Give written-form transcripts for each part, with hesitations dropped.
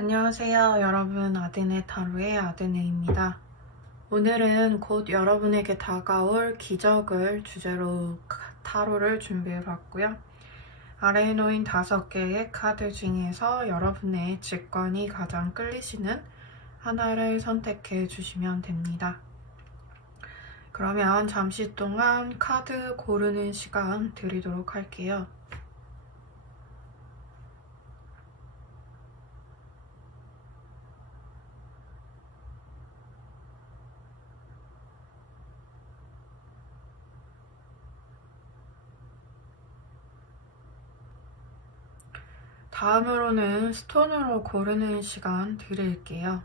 안녕하세요 여러분, 아데네 타로의 아데네입니다. 오늘은 곧 여러분에게 다가올 기적을 주제로 타로를 준비해봤고요. 아래에 놓인 5개의 카드 중에서 여러분의 직관이 가장 끌리시는 하나를 선택해 주시면 됩니다. 그러면 잠시 동안 카드 고르는 시간 드리도록 할게요. 다음으로는 스톤으로 고르는 시간 드릴게요.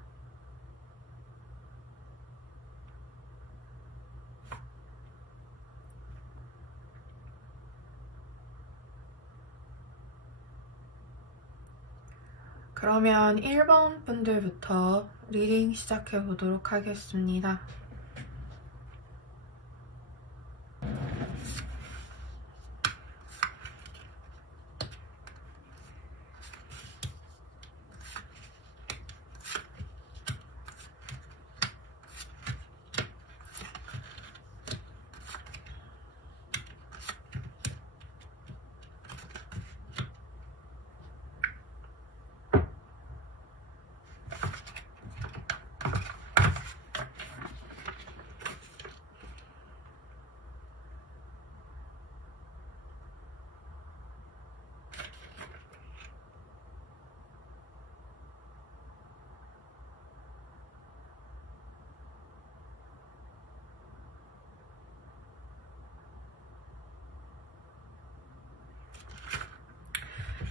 그러면 1번 분들부터 리딩 시작해 보도록 하겠습니다.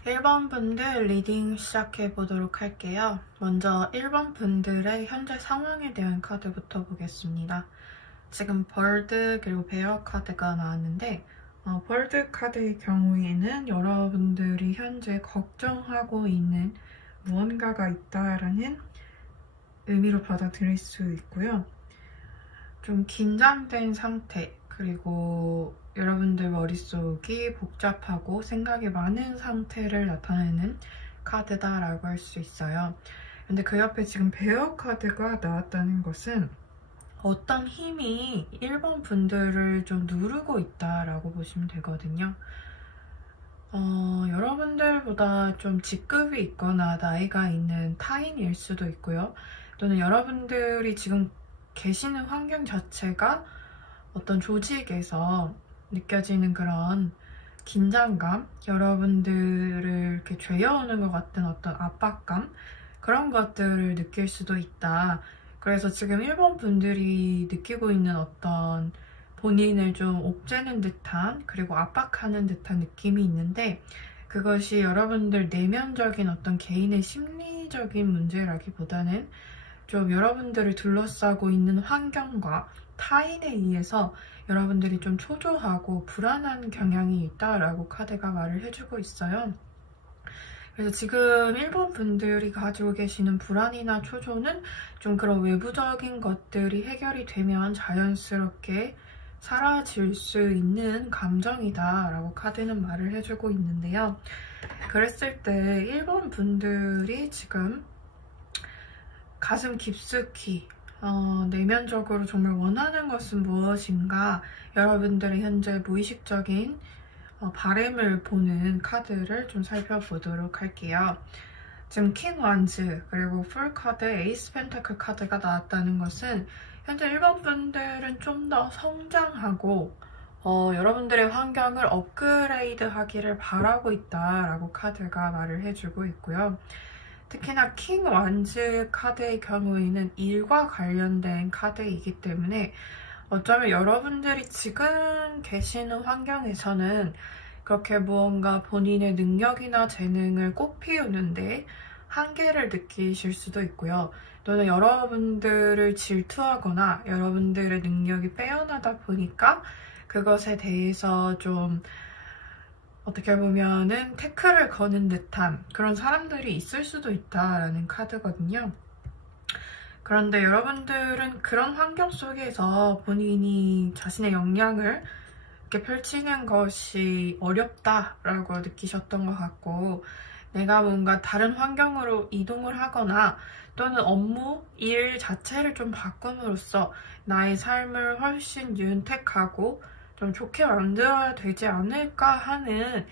일 번 분들 리딩 시작해 보도록 할게요. 먼저 1번 분들의 현재 상황에 대한 카드부터 보겠습니다. 지금 벌드 그리고 베어 카드가 나왔는데 벌드 카드의 경우에는 여러분들이 현재 걱정하고 있는 무언가가 있다라는 의미로 받아들일 수 있고요. 좀 긴장된 상태, 그리고 여러분들 머릿속이 복잡하고 생각이 많은 상태를 나타내는 카드다라고 할 수 있어요. 근데 그 옆에 지금 베어 카드가 나왔다는 것은 어떤 힘이 1번 분들을 좀 누르고 있다라고 보시면 되거든요. 여러분들보다 좀 직급이 있거나 나이가 있는 타인일 수도 있고요. 또는 여러분들이 지금 계시는 환경 자체가 어떤 조직에서 느껴지는 그런 긴장감, 여러분들을 이렇게 죄어오는 것 같은 어떤 압박감, 그런 것들을 느낄 수도 있다. 그래서 지금 일본 분들이 느끼고 있는 어떤 본인을 좀 옥죄는 듯한, 그리고 압박하는 듯한 느낌이 있는데, 그것이 여러분들 내면적인 어떤 개인의 심리적인 문제라기보다는 좀 여러분들을 둘러싸고 있는 환경과 타인에 의해서 여러분들이 좀 초조하고 불안한 경향이 있다라고 카드가 말을 해주고 있어요. 그래서 지금 일본 분들이 가지고 계시는 불안이나 초조는 좀 그런 외부적인 것들이 해결이 되면 자연스럽게 사라질 수 있는 감정이다라고 카드는 말을 해주고 있는데요. 그랬을 때 일본 분들이 지금 가슴 깊숙이 내면적으로 정말 원하는 것은 무엇인가, 여러분들의 현재 무의식적인 바램을 보는 카드를 좀 살펴보도록 할게요. 지금 킹 완즈 그리고 풀 카드, 에이스 펜타클 카드가 나왔다는 것은 현재 1번 분들은 좀 더 성장하고 여러분들의 환경을 업그레이드 하기를 바라고 있다라고 카드가 말을 해주고 있고요. 특히나 킹 완즈 카드의 경우에는 일과 관련된 카드이기 때문에 어쩌면 여러분들이 지금 계시는 환경에서는 그렇게 무언가 본인의 능력이나 재능을 꽃피우는데 한계를 느끼실 수도 있고요. 또는 여러분들을 질투하거나 여러분들의 능력이 빼어나다 보니까 그것에 대해서 좀 어떻게 보면은 태클을 거는 듯한 그런 사람들이 있을 수도 있다라는 카드거든요. 그런데 여러분들은 그런 환경 속에서 본인이 자신의 역량을 이렇게 펼치는 것이 어렵다라고 느끼셨던 것 같고, 내가 뭔가 다른 환경으로 이동을 하거나 또는 업무, 일 자체를 좀 바꿈으로써 나의 삶을 훨씬 윤택하고 좀 좋게 만들어야 되지 않을까 하는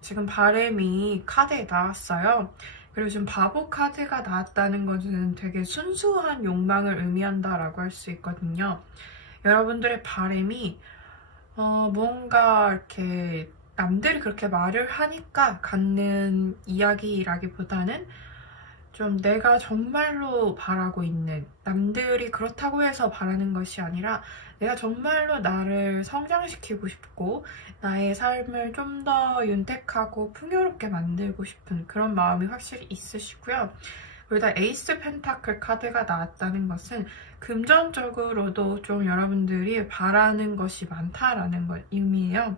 지금 바람이 카드에 나왔어요. 그리고 지금 바보 카드가 나왔다는 것은 되게 순수한 욕망을 의미한다라고 할 수 있거든요. 여러분들의 바람이 뭔가 이렇게 남들이 그렇게 말을 하니까 갖는 이야기라기보다는 좀 내가 정말로 바라고 있는, 남들이 그렇다고 해서 바라는 것이 아니라 내가 정말로 나를 성장시키고 싶고 나의 삶을 좀 더 윤택하고 풍요롭게 만들고 싶은 그런 마음이 확실히 있으시고요. 그리고 에이스 펜타클 카드가 나왔다는 것은 금전적으로도 좀 여러분들이 바라는 것이 많다라는 걸 의미해요.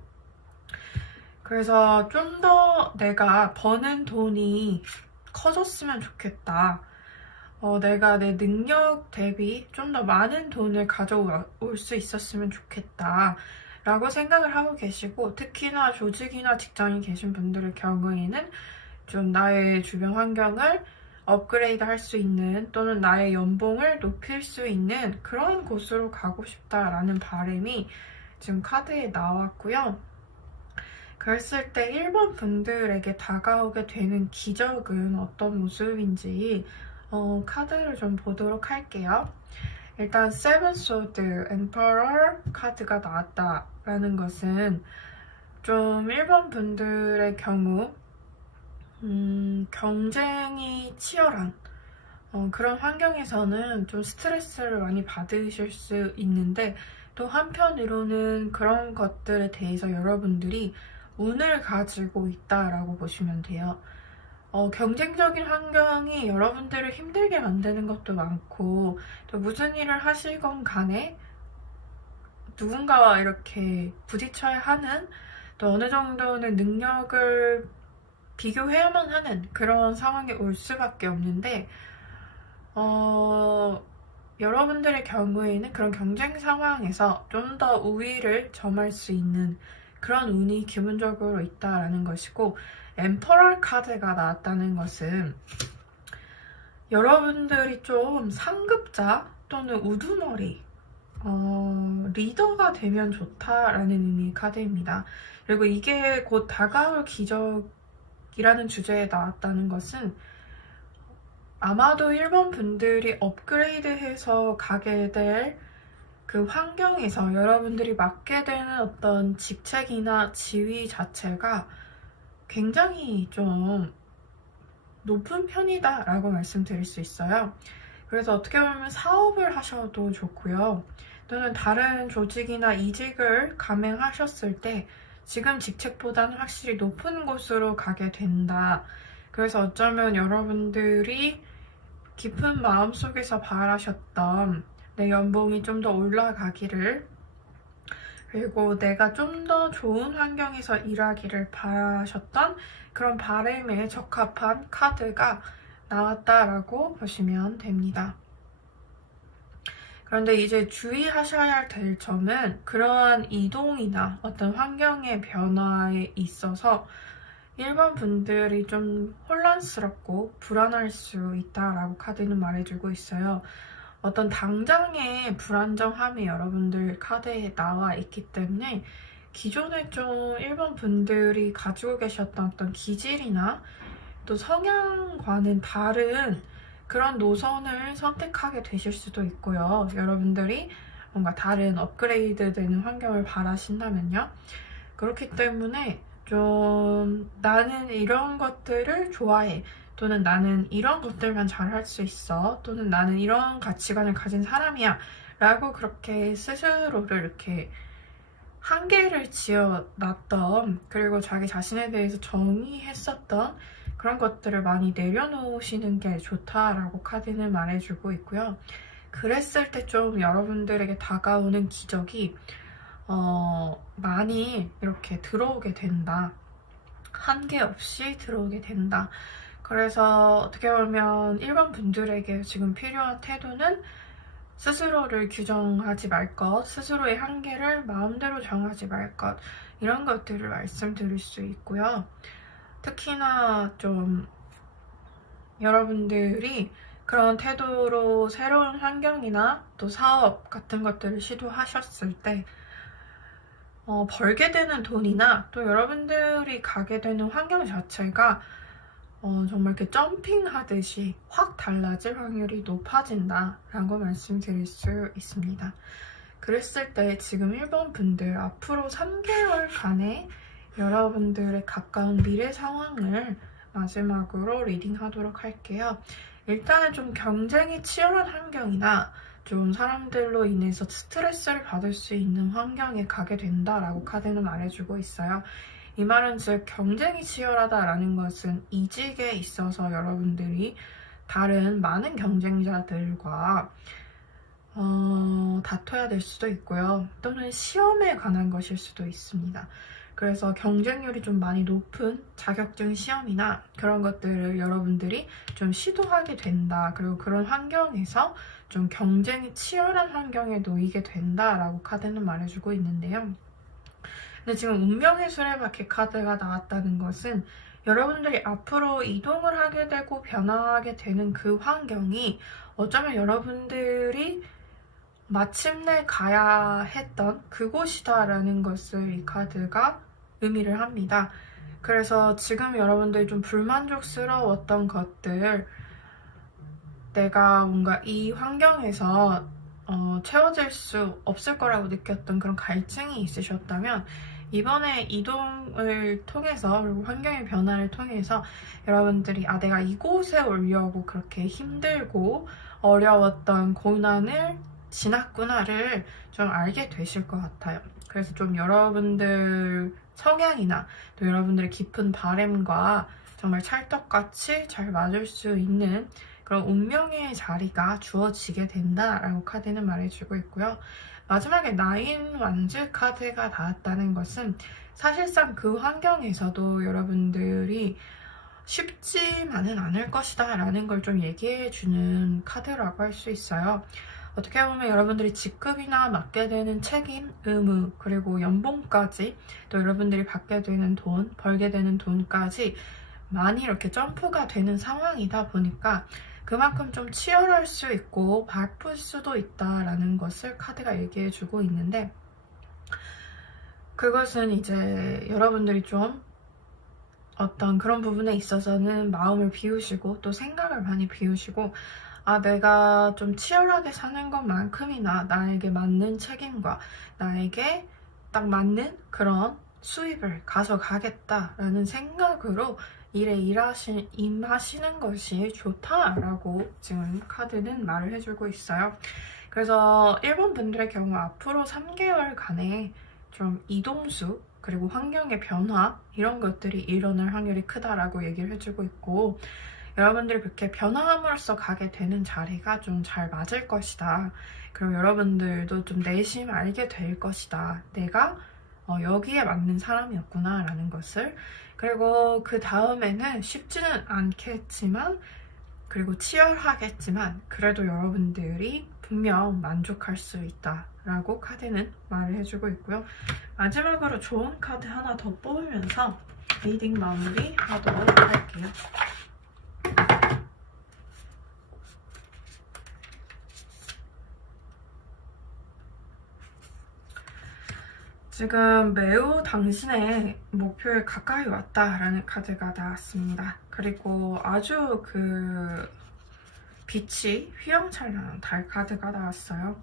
그래서 좀 더 내가 버는 돈이 커졌으면 좋겠다. 내가 내 능력 대비 좀 더 많은 돈을 가져올 수 있었으면 좋겠다. 라고 생각을 하고 계시고, 특히나 조직이나 직장에 계신 분들의 경우에는 좀 나의 주변 환경을 업그레이드 할 수 있는 또는 나의 연봉을 높일 수 있는 그런 곳으로 가고 싶다라는 바람이 지금 카드에 나왔고요. 그랬을 때 1번 분들에게 다가오게 되는 기적은 어떤 모습인지 카드를 좀 보도록 할게요. 일단 세븐 소드 엠퍼러 카드가 나왔다라는 것은 좀 1번 분들의 경우 경쟁이 치열한 그런 환경에서는 좀 스트레스를 많이 받으실 수 있는데, 또 한편으로는 그런 것들에 대해서 여러분들이 운을 가지고 있다라고 보시면 돼요. 경쟁적인 환경이 여러분들을 힘들게 만드는 것도 많고, 또 무슨 일을 하시건 간에 누군가와 이렇게 부딪혀야 하는, 또 어느 정도는 능력을 비교해야만 하는 그런 상황이 올 수밖에 없는데, 여러분들의 경우에는 그런 경쟁 상황에서 좀 더 우위를 점할 수 있는 그런 운이 기본적으로 있다라는 것이고, 엠퍼럴 카드가 나왔다는 것은 여러분들이 좀 상급자 또는 우두머리, 리더가 되면 좋다라는 의미의 카드입니다. 그리고 이게 곧 다가올 기적이라는 주제에 나왔다는 것은 아마도 1번 분들이 업그레이드해서 가게 될 그 환경에서 여러분들이 맡게 되는 어떤 직책이나 지위 자체가 굉장히 좀 높은 편이다 라고 말씀드릴 수 있어요. 그래서 어떻게 보면 사업을 하셔도 좋고요. 또는 다른 조직이나 이직을 감행하셨을 때 지금 직책보다는 확실히 높은 곳으로 가게 된다. 그래서 어쩌면 여러분들이 깊은 마음속에서 바라셨던 내 연봉이 좀 더 올라가기를, 그리고 내가 좀 더 좋은 환경에서 일하기를 바라셨던 그런 바람에 적합한 카드가 나왔다라고 보시면 됩니다. 그런데 이제 주의하셔야 될 점은 그러한 이동이나 어떤 환경의 변화에 있어서 1번 분들이 좀 혼란스럽고 불안할 수 있다라고 카드는 말해주고 있어요. 어떤 당장의 불안정함이 여러분들 카드에 나와 있기 때문에 기존에 좀 1번 분들이 가지고 계셨던 어떤 기질이나 또 성향과는 다른 그런 노선을 선택하게 되실 수도 있고요. 여러분들이 뭔가 다른 업그레이드 되는 환경을 바라신다면요. 그렇기 때문에 좀 나는 이런 것들을 좋아해, 또는 나는 이런 것들만 잘할 수 있어, 또는 나는 이런 가치관을 가진 사람이야 라고 그렇게 스스로를 이렇게 한계를 지어놨던, 그리고 자기 자신에 대해서 정의했었던 그런 것들을 많이 내려놓으시는 게 좋다라고 카드는 말해주고 있고요. 그랬을 때 좀 여러분들에게 다가오는 기적이 많이 이렇게 들어오게 된다. 한계 없이 들어오게 된다. 그래서 어떻게 보면 1번 분들에게 지금 필요한 태도는 스스로를 규정하지 말 것, 스스로의 한계를 마음대로 정하지 말 것, 이런 것들을 말씀드릴 수 있고요. 특히나 좀 여러분들이 그런 태도로 새로운 환경이나 또 사업 같은 것들을 시도하셨을 때 벌게 되는 돈이나 또 여러분들이 가게 되는 환경 자체가 정말 이렇게 점핑하듯이 확 달라질 확률이 높아진다라고 말씀드릴 수 있습니다. 그랬을 때 지금 일본 분들 앞으로 3개월간의 여러분들의 가까운 미래 상황을 마지막으로 리딩하도록 할게요. 일단은 좀 경쟁이 치열한 환경이나 좀 사람들로 인해서 스트레스를 받을 수 있는 환경에 가게 된다라고 카드는 말해주고 있어요. 이 말은 즉 경쟁이 치열하다라는 것은 이직에 있어서 여러분들이 다른 많은 경쟁자들과 다퉈야 될 수도 있고요. 또는 시험에 관한 것일 수도 있습니다. 그래서 경쟁률이 좀 많이 높은 자격증 시험이나 그런 것들을 여러분들이 좀 시도하게 된다. 그리고 그런 환경에서 좀 경쟁이 치열한 환경에 놓이게 된다라고 카드는 말해주고 있는데요. 근데 지금 운명의 수레바퀴 카드가 나왔다는 것은 여러분들이 앞으로 이동을 하게 되고 변화하게 되는 그 환경이 어쩌면 여러분들이 마침내 가야 했던 그곳이다라는 것을 이 카드가 의미를 합니다. 그래서 지금 여러분들이 좀 불만족스러웠던 것들, 내가 뭔가 이 환경에서 채워질 수 없을 거라고 느꼈던 그런 갈증이 있으셨다면 이번에 이동을 통해서 그리고 환경의 변화를 통해서 여러분들이 내가 이곳에 오려고 그렇게 힘들고 어려웠던 고난을 지났구나를 좀 알게 되실 것 같아요. 그래서 좀 여러분들 성향이나 또 여러분들의 깊은 바램과 정말 찰떡같이 잘 맞을 수 있는 그런 운명의 자리가 주어지게 된다라고 카드는 말해주고 있고요. 마지막에 나인 완즈 카드가 나왔다는 것은 사실상 그 환경에서도 여러분들이 쉽지만은 않을 것이다 라는 걸 좀 얘기해주는 카드라고 할 수 있어요. 어떻게 보면 여러분들이 직급이나 맡게 되는 책임, 의무, 그리고 연봉까지 또 여러분들이 받게 되는 돈, 벌게 되는 돈까지 많이 이렇게 점프가 되는 상황이다 보니까 그만큼 좀 치열할 수 있고 바쁠 수도 있다라는 것을 카드가 얘기해주고 있는데, 그것은 이제 여러분들이 좀 어떤 그런 부분에 있어서는 마음을 비우시고 또 생각을 많이 비우시고 내가 좀 치열하게 사는 것만큼이나 나에게 맞는 책임과 나에게 딱 맞는 그런 수입을 가져가겠다라는 생각으로 일에 임하시는 것이 좋다라고 지금 카드는 말을 해주고 있어요. 그래서 일본 분들의 경우 앞으로 3개월간의 좀 이동수 그리고 환경의 변화 이런 것들이 일어날 확률이 크다라고 얘기를 해주고 있고, 여러분들이 그렇게 변화함으로써 가게 되는 자리가 좀 잘 맞을 것이다. 그리고 여러분들도 좀 내심 알게 될 것이다. 내가 여기에 맞는 사람이었구나 라는 것을. 그리고 그 다음에는 쉽지는 않겠지만 그리고 치열하겠지만 그래도 여러분들이 분명 만족할 수 있다 라고 카드는 말을 해주고 있고요. 마지막으로 좋은 카드 하나 더 뽑으면서 리딩 마무리 하도록 할게요. 지금 매우 당신의 목표에 가까이 왔다라는 카드가 나왔습니다. 그리고 아주 그 빛이 휘황찬란한 달 카드가 나왔어요.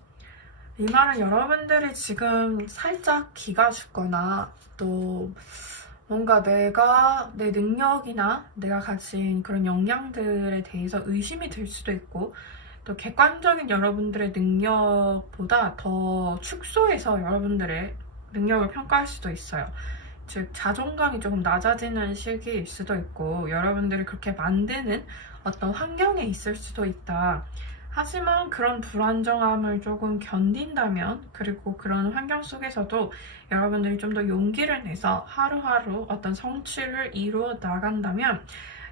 이 말은 여러분들이 지금 살짝 기가 죽거나 또 뭔가 내가 내 능력이나 내가 가진 그런 역량들에 대해서 의심이 들 수도 있고, 또 객관적인 여러분들의 능력보다 더 축소해서 여러분들의 능력을 평가할 수도 있어요. 즉 자존감이 조금 낮아지는 시기일 수도 있고 여러분들이 그렇게 만드는 어떤 환경에 있을 수도 있다. 하지만 그런 불안정함을 조금 견딘다면, 그리고 그런 환경 속에서도 여러분들이 좀 더 용기를 내서 하루하루 어떤 성취를 이루어 나간다면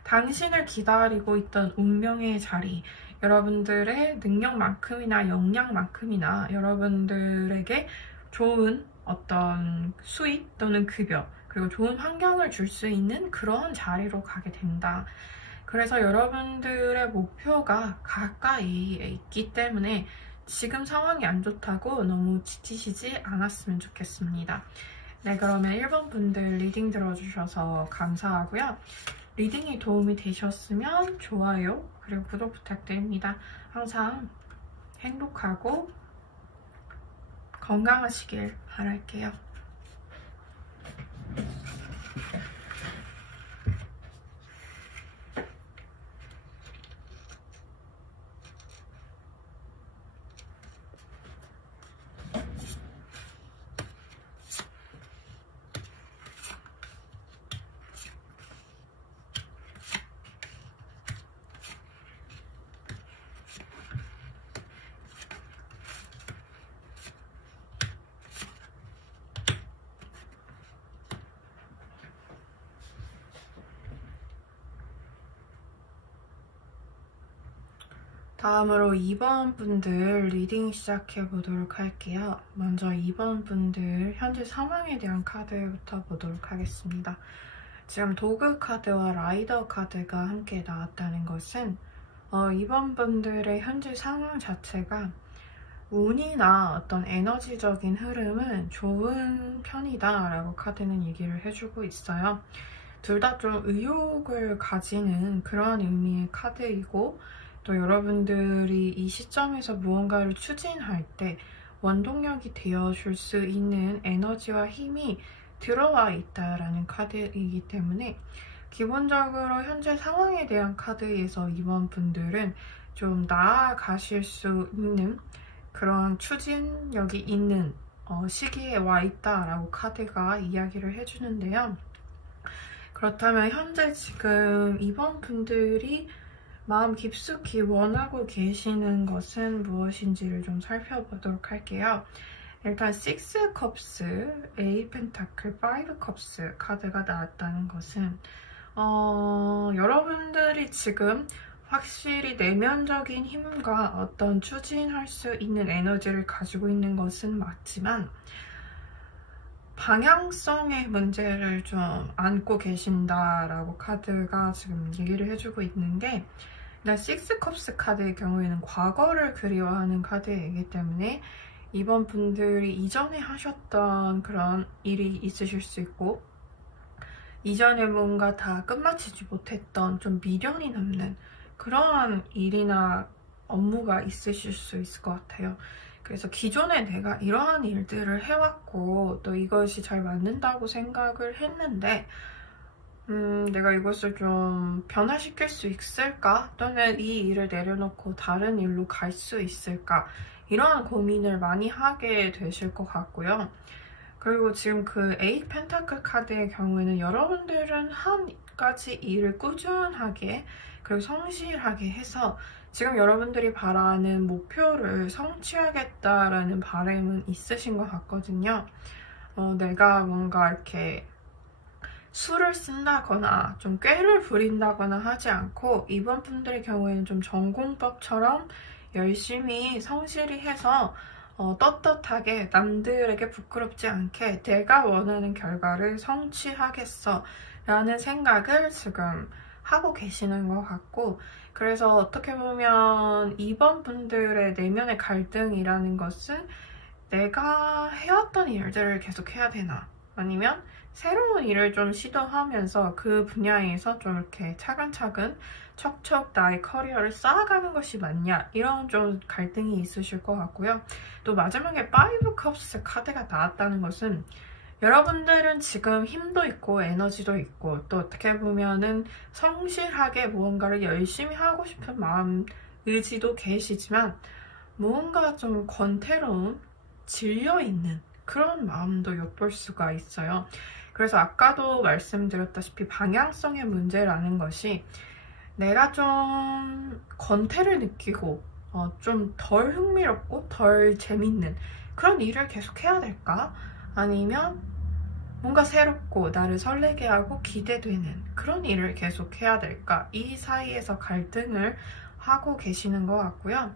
당신을 기다리고 있던 운명의 자리, 여러분들의 능력만큼이나 역량만큼이나 여러분들에게 좋은 어떤 수입 또는 급여, 그리고 좋은 환경을 줄 수 있는 그런 자리로 가게 된다. 그래서 여러분들의 목표가 가까이에 있기 때문에 지금 상황이 안 좋다고 너무 지치시지 않았으면 좋겠습니다. 네, 그러면 1번 분들 리딩 들어주셔서 감사하고요. 리딩이 도움이 되셨으면 좋아요, 그리고 구독 부탁드립니다. 항상 행복하고 건강하시길 바랄게요. 다음으로 2번 분들 리딩 시작해 보도록 할게요. 먼저 2번 분들 현재 상황에 대한 카드부터 보도록 하겠습니다. 지금 도그 카드와 라이더 카드가 함께 나왔다는 것은 2번 분들의 현재 상황 자체가 운이나 어떤 에너지적인 흐름은 좋은 편이다 라고 카드는 얘기를 해주고 있어요. 둘 다 좀 의욕을 가지는 그런 의미의 카드이고, 또 여러분들이 이 시점에서 무언가를 추진할 때 원동력이 되어줄 수 있는 에너지와 힘이 들어와 있다라는 카드이기 때문에 기본적으로 현재 상황에 대한 카드에서 이번 분들은 좀 나아가실 수 있는 그런 추진력이 있는 시기에 와 있다라고 카드가 이야기를 해주는데요. 그렇다면 현재 지금 이번 분들이 마음 깊숙이 원하고 계시는 것은 무엇인지를 좀 살펴보도록 할게요. 일단 6 컵스, 8 펜타클, 5 컵스 카드가 나왔다는 것은 여러분들이 지금 확실히 내면적인 힘과 어떤 추진할 수 있는 에너지를 가지고 있는 것은 맞지만 방향성의 문제를 좀 안고 계신다라고 카드가 지금 얘기를 해주고 있는 게, 일단 6 컵스 카드의 경우에는 과거를 그리워하는 카드이기 때문에 이번 분들이 이전에 하셨던 그런 일이 있으실 수 있고, 이전에 뭔가 다 끝마치지 못했던 좀 미련이 남는 그런 일이나 업무가 있으실 수 있을 것 같아요. 그래서 기존에 내가 이러한 일들을 해왔고 또 이것이 잘 맞는다고 생각을 했는데 내가 이것을 좀 변화시킬 수 있을까? 또는 이 일을 내려놓고 다른 일로 갈 수 있을까? 이러한 고민을 많이 하게 되실 것 같고요. 그리고 지금 그 8 펜타클 카드의 경우에는 여러분들은 한 가지 일을 꾸준하게 그리고 성실하게 해서 지금 여러분들이 바라는 목표를 성취하겠다라는 바람은 있으신 것 같거든요. 내가 뭔가 이렇게 수를 쓴다거나 좀 꾀를 부린다거나 하지 않고 이번 분들의 경우에는 좀 전공법처럼 열심히 성실히 해서 떳떳하게 남들에게 부끄럽지 않게 내가 원하는 결과를 성취하겠어 라는 생각을 지금 하고 계시는 것 같고, 그래서 어떻게 보면 이번 분들의 내면의 갈등이라는 것은 내가 해왔던 일들을 계속 해야 되나, 아니면 새로운 일을 좀 시도하면서 그 분야에서 좀 이렇게 차근차근 척척 나의 커리어를 쌓아가는 것이 맞냐, 이런 좀 갈등이 있으실 것 같고요. 또 마지막에 5 컵스 카드가 나왔다는 것은 여러분들은 지금 힘도 있고 에너지도 있고 또 어떻게 보면은 성실하게 무언가를 열심히 하고 싶은 마음, 의지도 계시지만 무언가 좀 권태로운, 질려있는 그런 마음도 엿볼 수가 있어요. 그래서 아까도 말씀드렸다시피 방향성의 문제라는 것이 내가 좀 권태를 느끼고 좀 덜 흥미롭고 덜 재밌는 그런 일을 계속 해야 될까? 아니면 뭔가 새롭고 나를 설레게 하고 기대되는 그런 일을 계속 해야 될까? 이 사이에서 갈등을 하고 계시는 것 같고요.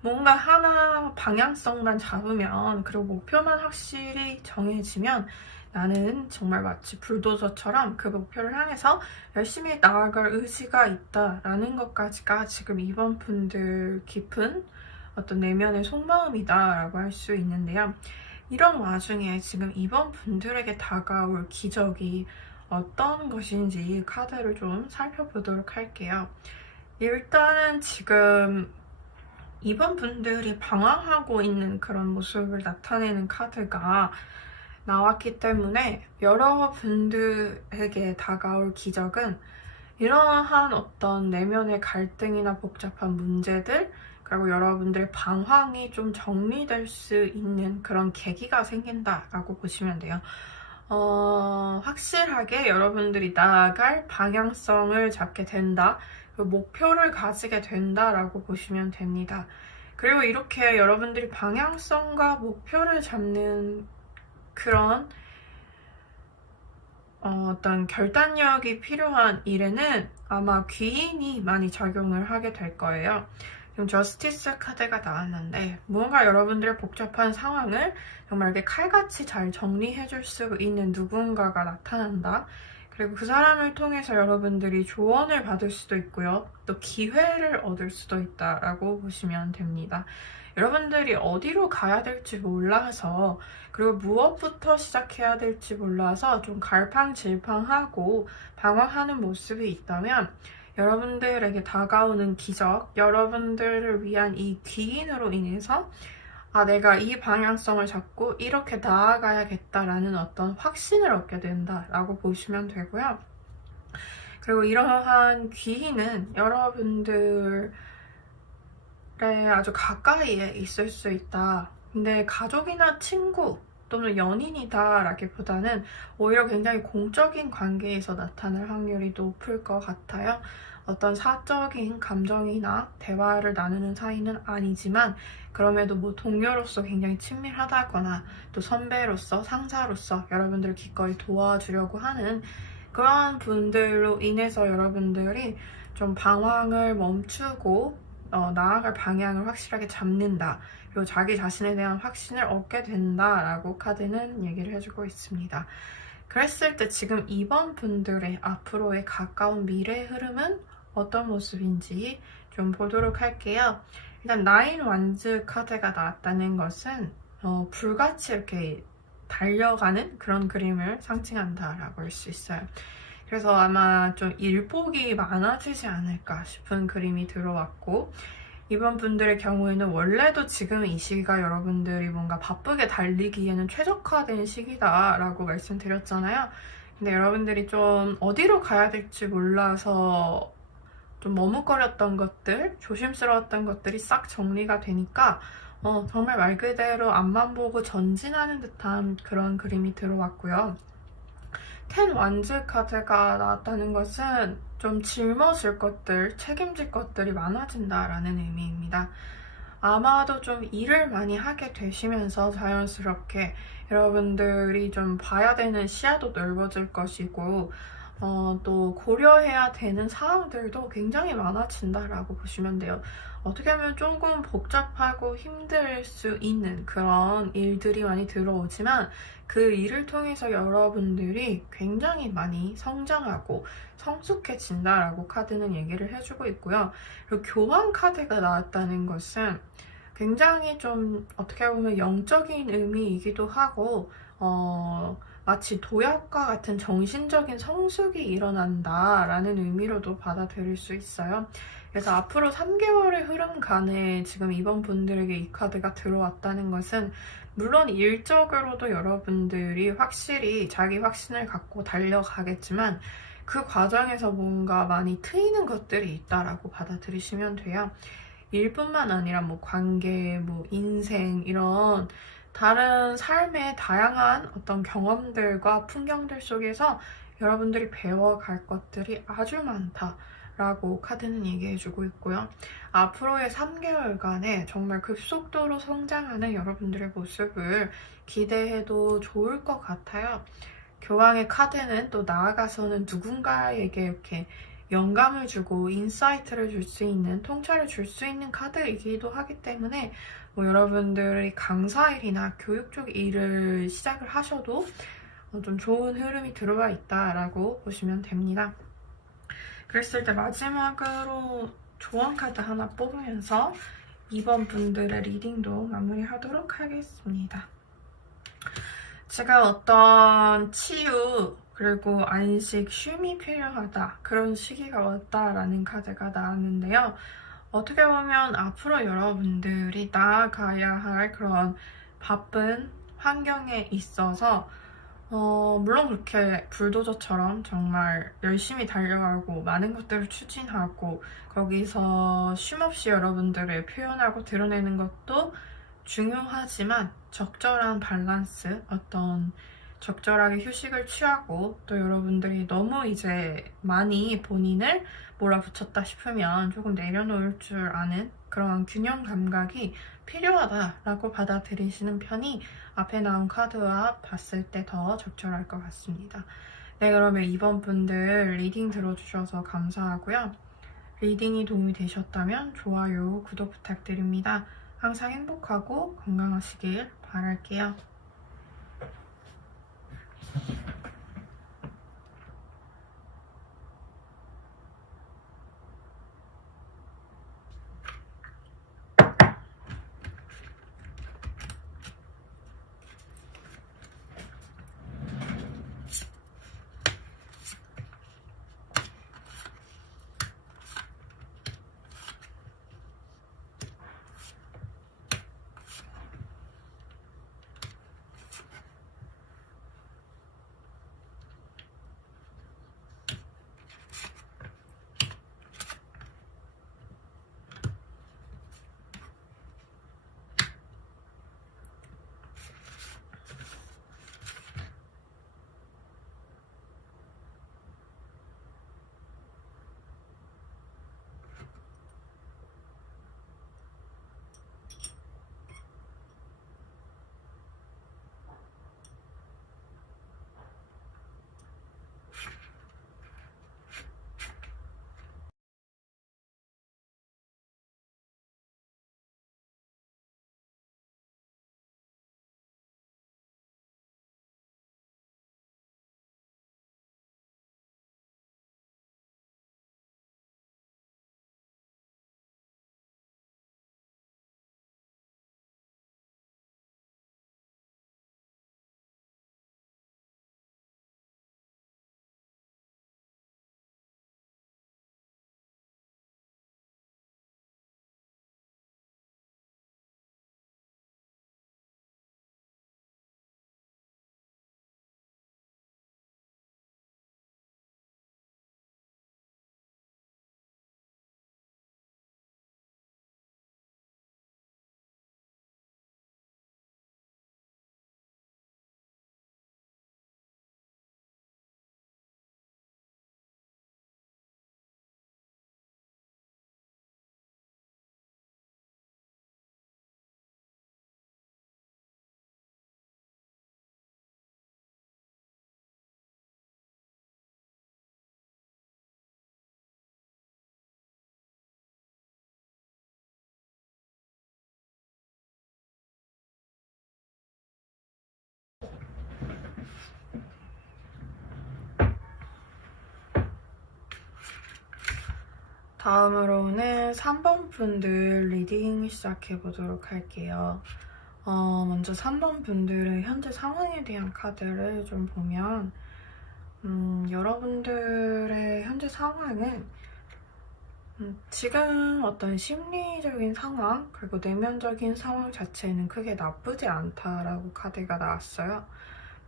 뭔가 하나 방향성만 잡으면, 그리고 목표만 확실히 정해지면 나는 정말 마치 불도저처럼 그 목표를 향해서 열심히 나아갈 의지가 있다라는 것까지가 지금 이번 분들 깊은 어떤 내면의 속마음이다라고 할 수 있는데요. 이런 와중에 지금 이번 분들에게 다가올 기적이 어떤 것인지 카드를 좀 살펴보도록 할게요. 일단은 지금 이번 분들이 방황하고 있는 그런 모습을 나타내는 카드가 나왔기 때문에 여러분들에게 다가올 기적은 이러한 어떤 내면의 갈등이나 복잡한 문제들, 그리고 여러분들의 방황이 좀 정리될 수 있는 그런 계기가 생긴다라고 보시면 돼요. 확실하게 여러분들이 나아갈 방향성을 잡게 된다, 목표를 가지게 된다라고 보시면 됩니다. 그리고 이렇게 여러분들이 방향성과 목표를 잡는 그런 어떤 결단력이 필요한 일에는 아마 귀인이 많이 작용을 하게 될 거예요. 지금 저스티스 카드가 나왔는데 뭔가 여러분들의 복잡한 상황을 정말 이렇게 칼같이 잘 정리해줄 수 있는 누군가가 나타난다. 그리고 그 사람을 통해서 여러분들이 조언을 받을 수도 있고요. 또 기회를 얻을 수도 있다라고 보시면 됩니다. 여러분들이 어디로 가야 될지 몰라서, 그리고 무엇부터 시작해야 될지 몰라서 좀 갈팡질팡하고 방황하는 모습이 있다면 여러분들에게 다가오는 기적, 여러분들을 위한 이 귀인으로 인해서 내가 이 방향성을 잡고 이렇게 나아가야겠다라는 어떤 확신을 얻게 된다라고 보시면 되고요. 그리고 이러한 귀인은 여러분들의 아주 가까이에 있을 수 있다. 근데 가족이나 친구 또는 연인이다 라기보다는 오히려 굉장히 공적인 관계에서 나타날 확률이 높을 것 같아요. 어떤 사적인 감정이나 대화를 나누는 사이는 아니지만 그럼에도 뭐 동료로서 굉장히 친밀하다거나 또 선배로서 상사로서 여러분들을 기꺼이 도와주려고 하는 그런 분들로 인해서 여러분들이 좀 방황을 멈추고 나아갈 방향을 확실하게 잡는다. 그리고 자기 자신에 대한 확신을 얻게 된다라고 카드는 얘기를 해주고 있습니다. 그랬을 때 지금 이번 분들의 앞으로의 가까운 미래의 흐름은 어떤 모습인지 좀 보도록 할게요. 일단 나인 완즈 카드가 나왔다는 것은 불같이 이렇게 달려가는 그런 그림을 상징한다라고 할 수 있어요. 그래서 아마 좀 일복이 많아지지 않을까 싶은 그림이 들어왔고, 이번 분들의 경우에는 원래도 지금 이 시기가 여러분들이 뭔가 바쁘게 달리기에는 최적화된 시기다라고 말씀드렸잖아요. 근데 여러분들이 좀 어디로 가야 될지 몰라서 좀 머뭇거렸던 것들, 조심스러웠던 것들이 싹 정리가 되니까 정말 말 그대로 앞만 보고 전진하는 듯한 그런 그림이 들어왔고요. 텐 완즈 카드가 나왔다는 것은 좀 짊어질 것들, 책임질 것들이 많아진다라는 의미입니다. 아마도 좀 일을 많이 하게 되시면서 자연스럽게 여러분들이 좀 봐야 되는 시야도 넓어질 것이고, 또 고려해야 되는 사항들도 굉장히 많아진다라고 보시면 돼요. 어떻게 하면 조금 복잡하고 힘들 수 있는 그런 일들이 많이 들어오지만 그 일을 통해서 여러분들이 굉장히 많이 성장하고 성숙해진다라고 카드는 얘기를 해주고 있고요. 그리고 교환 카드가 나왔다는 것은 굉장히 좀 어떻게 보면 영적인 의미이기도 하고 마치 도약과 같은 정신적인 성숙이 일어난다라는 의미로도 받아들일 수 있어요. 그래서 앞으로 3개월의 흐름간에 지금 이번 분들에게 이 카드가 들어왔다는 것은 물론 일적으로도 여러분들이 확실히 자기 확신을 갖고 달려가겠지만 그 과정에서 뭔가 많이 트이는 것들이 있다라고 받아들이시면 돼요. 일뿐만 아니라 뭐 관계, 뭐 인생 이런 다른 삶의 다양한 어떤 경험들과 풍경들 속에서 여러분들이 배워갈 것들이 아주 많다라고 카드는 얘기해주고 있고요. 앞으로의 3개월간에 정말 급속도로 성장하는 여러분들의 모습을 기대해도 좋을 것 같아요. 교황의 카드는 또 나아가서는 누군가에게 이렇게 영감을 주고 인사이트를 줄 수 있는, 통찰을 줄 수 있는 카드이기도 하기 때문에 뭐 여러분들이 강사일이나 교육 쪽 일을 시작을 하셔도 좀 좋은 흐름이 들어와 있다라고 보시면 됩니다. 그랬을 때 마지막으로 조언 카드 하나 뽑으면서 이번 분들의 리딩도 마무리하도록 하겠습니다. 제가 어떤 치유 그리고 안식, 쉼이 필요하다 그런 시기가 왔다라는 카드가 나왔는데요. 어떻게 보면 앞으로 여러분들이 나아가야 할 그런 바쁜 환경에 있어서 물론 그렇게 불도저처럼 정말 열심히 달려가고 많은 것들을 추진하고 거기서 쉼없이 여러분들을 표현하고 드러내는 것도 중요하지만 적절한 밸런스, 어떤 적절하게 휴식을 취하고 또 여러분들이 너무 이제 많이 본인을 몰아붙였다 싶으면 조금 내려놓을 줄 아는 그런 균형 감각이 필요하다라고 받아들이시는 편이 앞에 나온 카드와 봤을 때 더 적절할 것 같습니다. 네, 그러면 이번 분들 리딩 들어주셔서 감사하고요. 리딩이 도움이 되셨다면 좋아요, 구독 부탁드립니다. 항상 행복하고 건강하시길 바랄게요. 다음으로는 3번 분들 리딩 시작해보도록 할게요. 먼저 3번 분들의 현재 상황에 대한 카드를 좀 보면 여러분들의 현재 상황은 지금 어떤 심리적인 상황 그리고 내면적인 상황 자체는 크게 나쁘지 않다라고 카드가 나왔어요.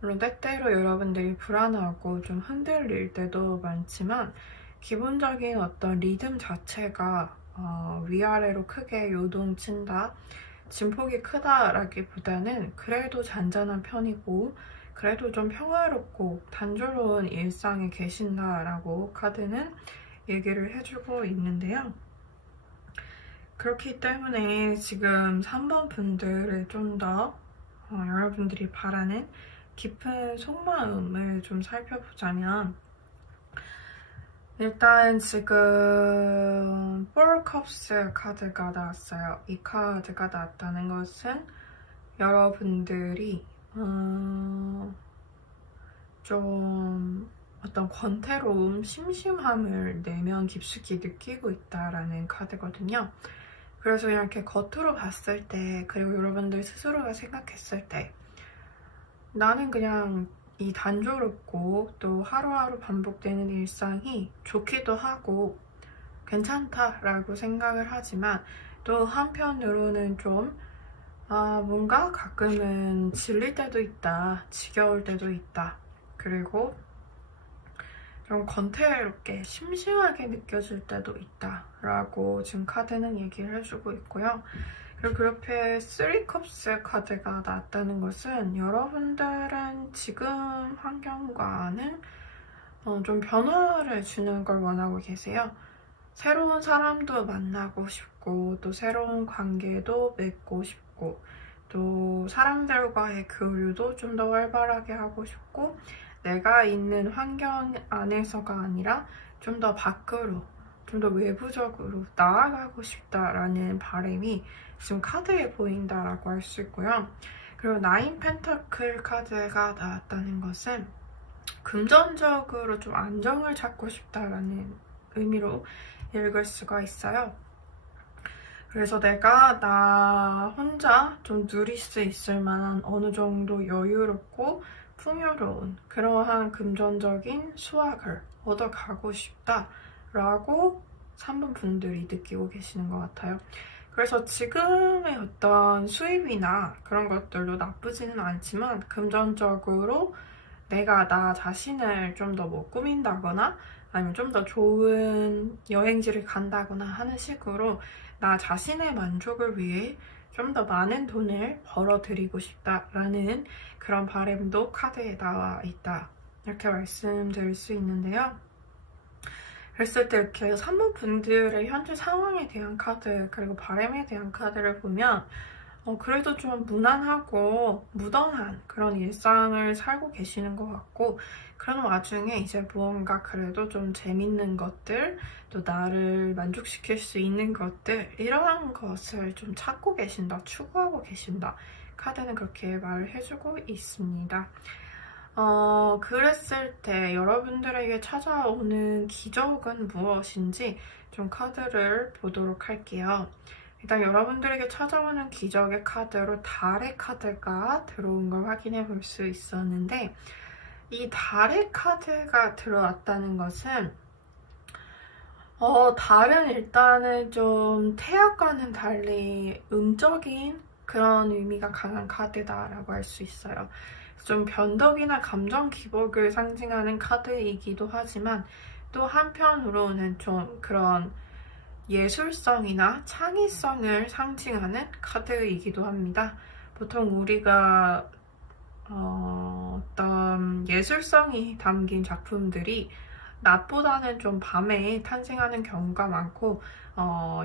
물론 때때로 여러분들이 불안하고 좀 흔들릴 때도 많지만 기본적인 어떤 리듬 자체가 위아래로 크게 요동친다, 진폭이 크다라기보다는 그래도 잔잔한 편이고 그래도 좀 평화롭고 단조로운 일상에 계신다라고 카드는 얘기를 해주고 있는데요. 그렇기 때문에 지금 3번 분들을 좀 더 여러분들이 바라는 깊은 속마음을 좀 살펴보자면 일단 지금 4컵스 카드가 나왔어요. 이 카드가 나왔다는 것은 여러분들이 좀 어떤 권태로움, 심심함을 내면 깊숙이 느끼고 있다라는 카드거든요. 그래서 이렇게 겉으로 봤을 때, 그리고 여러분들 스스로가 생각했을 때 나는 그냥 이 단조롭고 또 하루하루 반복되는 일상이 좋기도 하고 괜찮다라고 생각을 하지만 또 한편으로는 좀 뭔가 가끔은 질릴 때도 있다, 지겨울 때도 있다, 그리고 좀 권태롭게 심심하게 느껴질 때도 있다 라고 지금 카드는 얘기를 해주고 있고요. 그리고 그 옆에 3컵스 카드가 나왔다는 것은 여러분들은 지금 환경과는 좀 변화를 주는 걸 원하고 계세요. 새로운 사람도 만나고 싶고 또 새로운 관계도 맺고 싶고 또 사람들과의 교류도 좀 더 활발하게 하고 싶고 내가 있는 환경 안에서가 아니라 좀 더 밖으로, 좀 더 외부적으로 나아가고 싶다라는 바람이 지금 카드에 보인다라고 할 수 있고요. 그리고 9 펜터클 카드가 나왔다는 것은 금전적으로 좀 안정을 찾고 싶다라는 의미로 읽을 수가 있어요. 그래서 내가 나 혼자 좀 누릴 수 있을 만한 어느 정도 여유롭고 풍요로운 그러한 금전적인 수확을 얻어가고 싶다라고 3번 분들이 느끼고 계시는 것 같아요. 그래서 지금의 어떤 수입이나 그런 것들도 나쁘지는 않지만 금전적으로 내가 나 자신을 좀 더 뭐 꾸민다거나 아니면 좀 더 좋은 여행지를 간다거나 하는 식으로 나 자신의 만족을 위해 좀 더 많은 돈을 벌어들이고 싶다라는 그런 바람도 카드에 나와 있다. 이렇게 말씀드릴 수 있는데요. 그랬을 때 이렇게 3번 분들의 현재 상황에 대한 카드 그리고 바람에 대한 카드를 보면 그래도 좀 무난하고 무던한 그런 일상을 살고 계시는 것 같고 그런 와중에 이제 무언가 그래도 좀 재밌는 것들 또 나를 만족시킬 수 있는 것들 이러한 것을 좀 찾고 계신다, 추구하고 계신다. 카드는 그렇게 말을 해주고 있습니다. 그랬을 때 여러분들에게 찾아오는 기적은 무엇인지 좀 카드를 보도록 할게요. 일단 여러분들에게 찾아오는 기적의 카드로 달의 카드가 들어온 걸 확인해 볼 수 있었는데 이 달의 카드가 들어왔다는 것은 달은 일단은 좀 태양과는 달리 음적인 그런 의미가 강한 카드다라고 할 수 있어요. 좀 변덕이나 감정 기복을 상징하는 카드이기도 하지만 또 한편으로는 좀 그런 예술성이나 창의성을 상징하는 카드이기도 합니다. 보통 우리가 어떤 예술성이 담긴 작품들이 낮보다는 좀 밤에 탄생하는 경우가 많고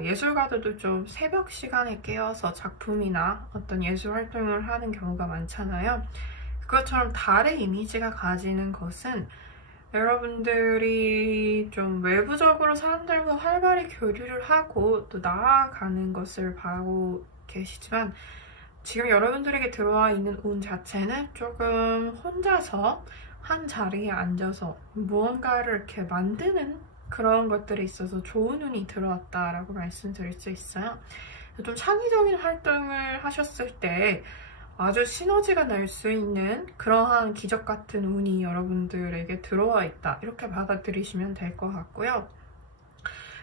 예술가들도 좀 새벽 시간에 깨어서 작품이나 어떤 예술 활동을 하는 경우가 많잖아요. 그것처럼 달의 이미지가 가지는 것은 여러분들이 좀 외부적으로 사람들과 활발히 교류를 하고 또 나아가는 것을 바라고 계시지만 지금 여러분들에게 들어와 있는 운 자체는 조금 혼자서 한 자리에 앉아서 무언가를 이렇게 만드는 그런 것들에 있어서 좋은 운이 들어왔다라고 말씀드릴 수 있어요. 좀 창의적인 활동을 하셨을 때 아주 시너지가 날 수 있는 그러한 기적 같은 운이 여러분들에게 들어와 있다. 이렇게 받아들이시면 될 것 같고요.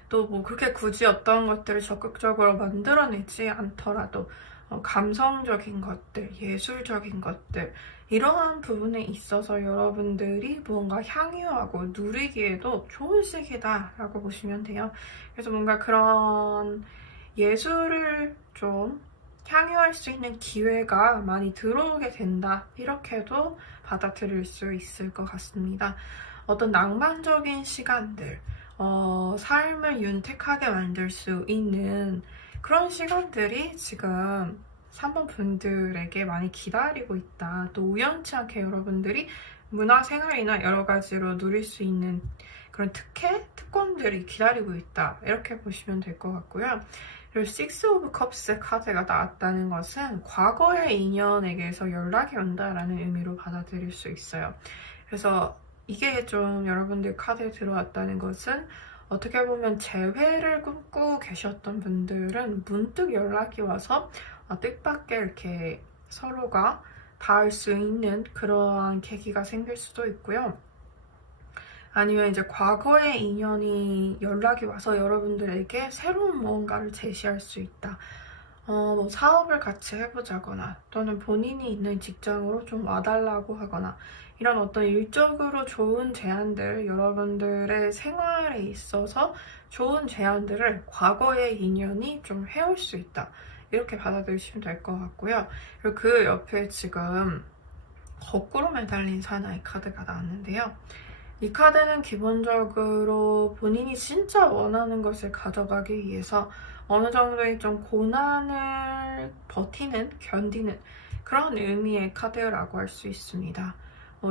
또 뭐 그렇게 굳이 어떤 것들을 적극적으로 만들어내지 않더라도 감성적인 것들, 예술적인 것들 이러한 부분에 있어서 여러분들이 무언가 향유하고 누리기에도 좋은 시기다라고 보시면 돼요. 그래서 뭔가 그런 예술을 좀 향유할 수 있는 기회가 많이 들어오게 된다. 이렇게도 받아들일 수 있을 것 같습니다. 어떤 낭만적인 시간들, 삶을 윤택하게 만들 수 있는 그런 시간들이 지금 3번 분들에게 많이 기다리고 있다. 또 우연치 않게 여러분들이 문화생활이나 여러 가지로 누릴 수 있는 그런 특권들이 기다리고 있다. 이렇게 보시면 될 것 같고요. 그리고 Six of Cups 카드가 나왔다는 것은 과거의 인연에게서 연락이 온다라는 의미로 받아들일 수 있어요. 그래서 이게 좀 여러분들 카드에 들어왔다는 것은 어떻게 보면 재회를 꿈꾸고 계셨던 분들은 문득 연락이 와서 뜻밖의 이렇게 서로가 닿을 수 있는 그러한 계기가 생길 수도 있고요. 아니면 이제 과거의 인연이 연락이 와서 여러분들에게 새로운 무언가를 제시할 수 있다. 뭐 사업을 같이 해보자거나 또는 본인이 있는 직장으로 좀 와달라고 하거나 이런 어떤 일적으로 좋은 제안들, 여러분들의 생활에 있어서 좋은 제안들을 과거의 인연이 좀 해올 수 있다. 이렇게 받아들이시면 될 것 같고요. 그리고 그 옆에 지금 거꾸로 매달린 사나이 카드가 나왔는데요. 이 카드는 기본적으로 본인이 진짜 원하는 것을 가져가기 위해서 어느 정도의 좀 고난을 버티는, 견디는 그런 의미의 카드라고 할 수 있습니다.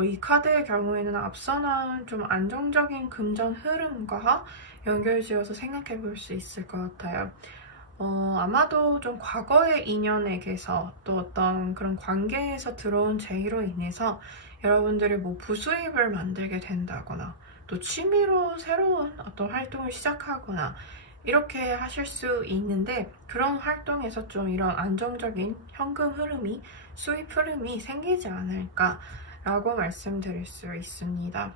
이 카드의 경우에는 앞서 나온 좀 안정적인 금전 흐름과 연결지어서 생각해 볼 수 있을 것 같아요. 아마도 좀 과거의 인연에게서 또 어떤 그런 관계에서 들어온 제의로 인해서 여러분들이 뭐 부수입을 만들게 된다거나 또 취미로 새로운 어떤 활동을 시작하거나 이렇게 하실 수 있는데 그런 활동에서 좀 이런 안정적인 현금 흐름이 수입 흐름이 생기지 않을까라고 말씀드릴 수 있습니다.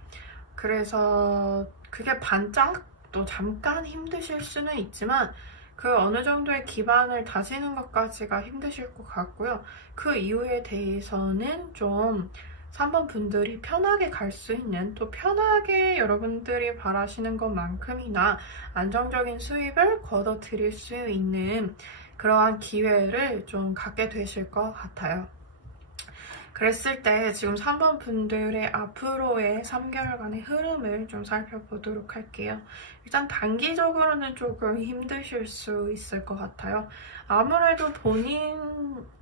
그래서 그게 반짝 또 잠깐 힘드실 수는 있지만 그 어느 정도의 기반을 다지는 것까지가 힘드실 것 같고요. 그 이유에 대해서는 좀 3번 분들이 편하게 갈 수 있는 또 편하게 여러분들이 바라시는 것만큼이나 안정적인 수입을 거둬 드릴 수 있는 그러한 기회를 좀 갖게 되실 것 같아요. 그랬을 때 지금 3번 분들의 앞으로의 3개월간의 흐름을 좀 살펴보도록 할게요. 일단 단기적으로는 조금 힘드실 수 있을 것 같아요. 아무래도 본인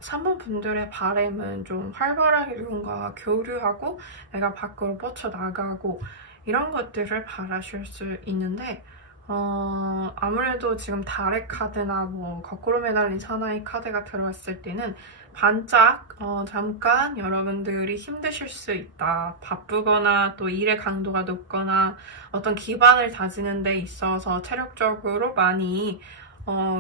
3번 분들의 바람은 좀 활발하게 누군가와 교류하고 내가 밖으로 뻗쳐나가고 이런 것들을 바라실 수 있는데 아무래도 지금 달의 카드나 뭐 거꾸로 매달린 사나이 카드가 들어왔을 때는 반짝 잠깐 여러분들이 힘드실 수 있다. 바쁘거나 또 일의 강도가 높거나 어떤 기반을 다지는 데 있어서 체력적으로 많이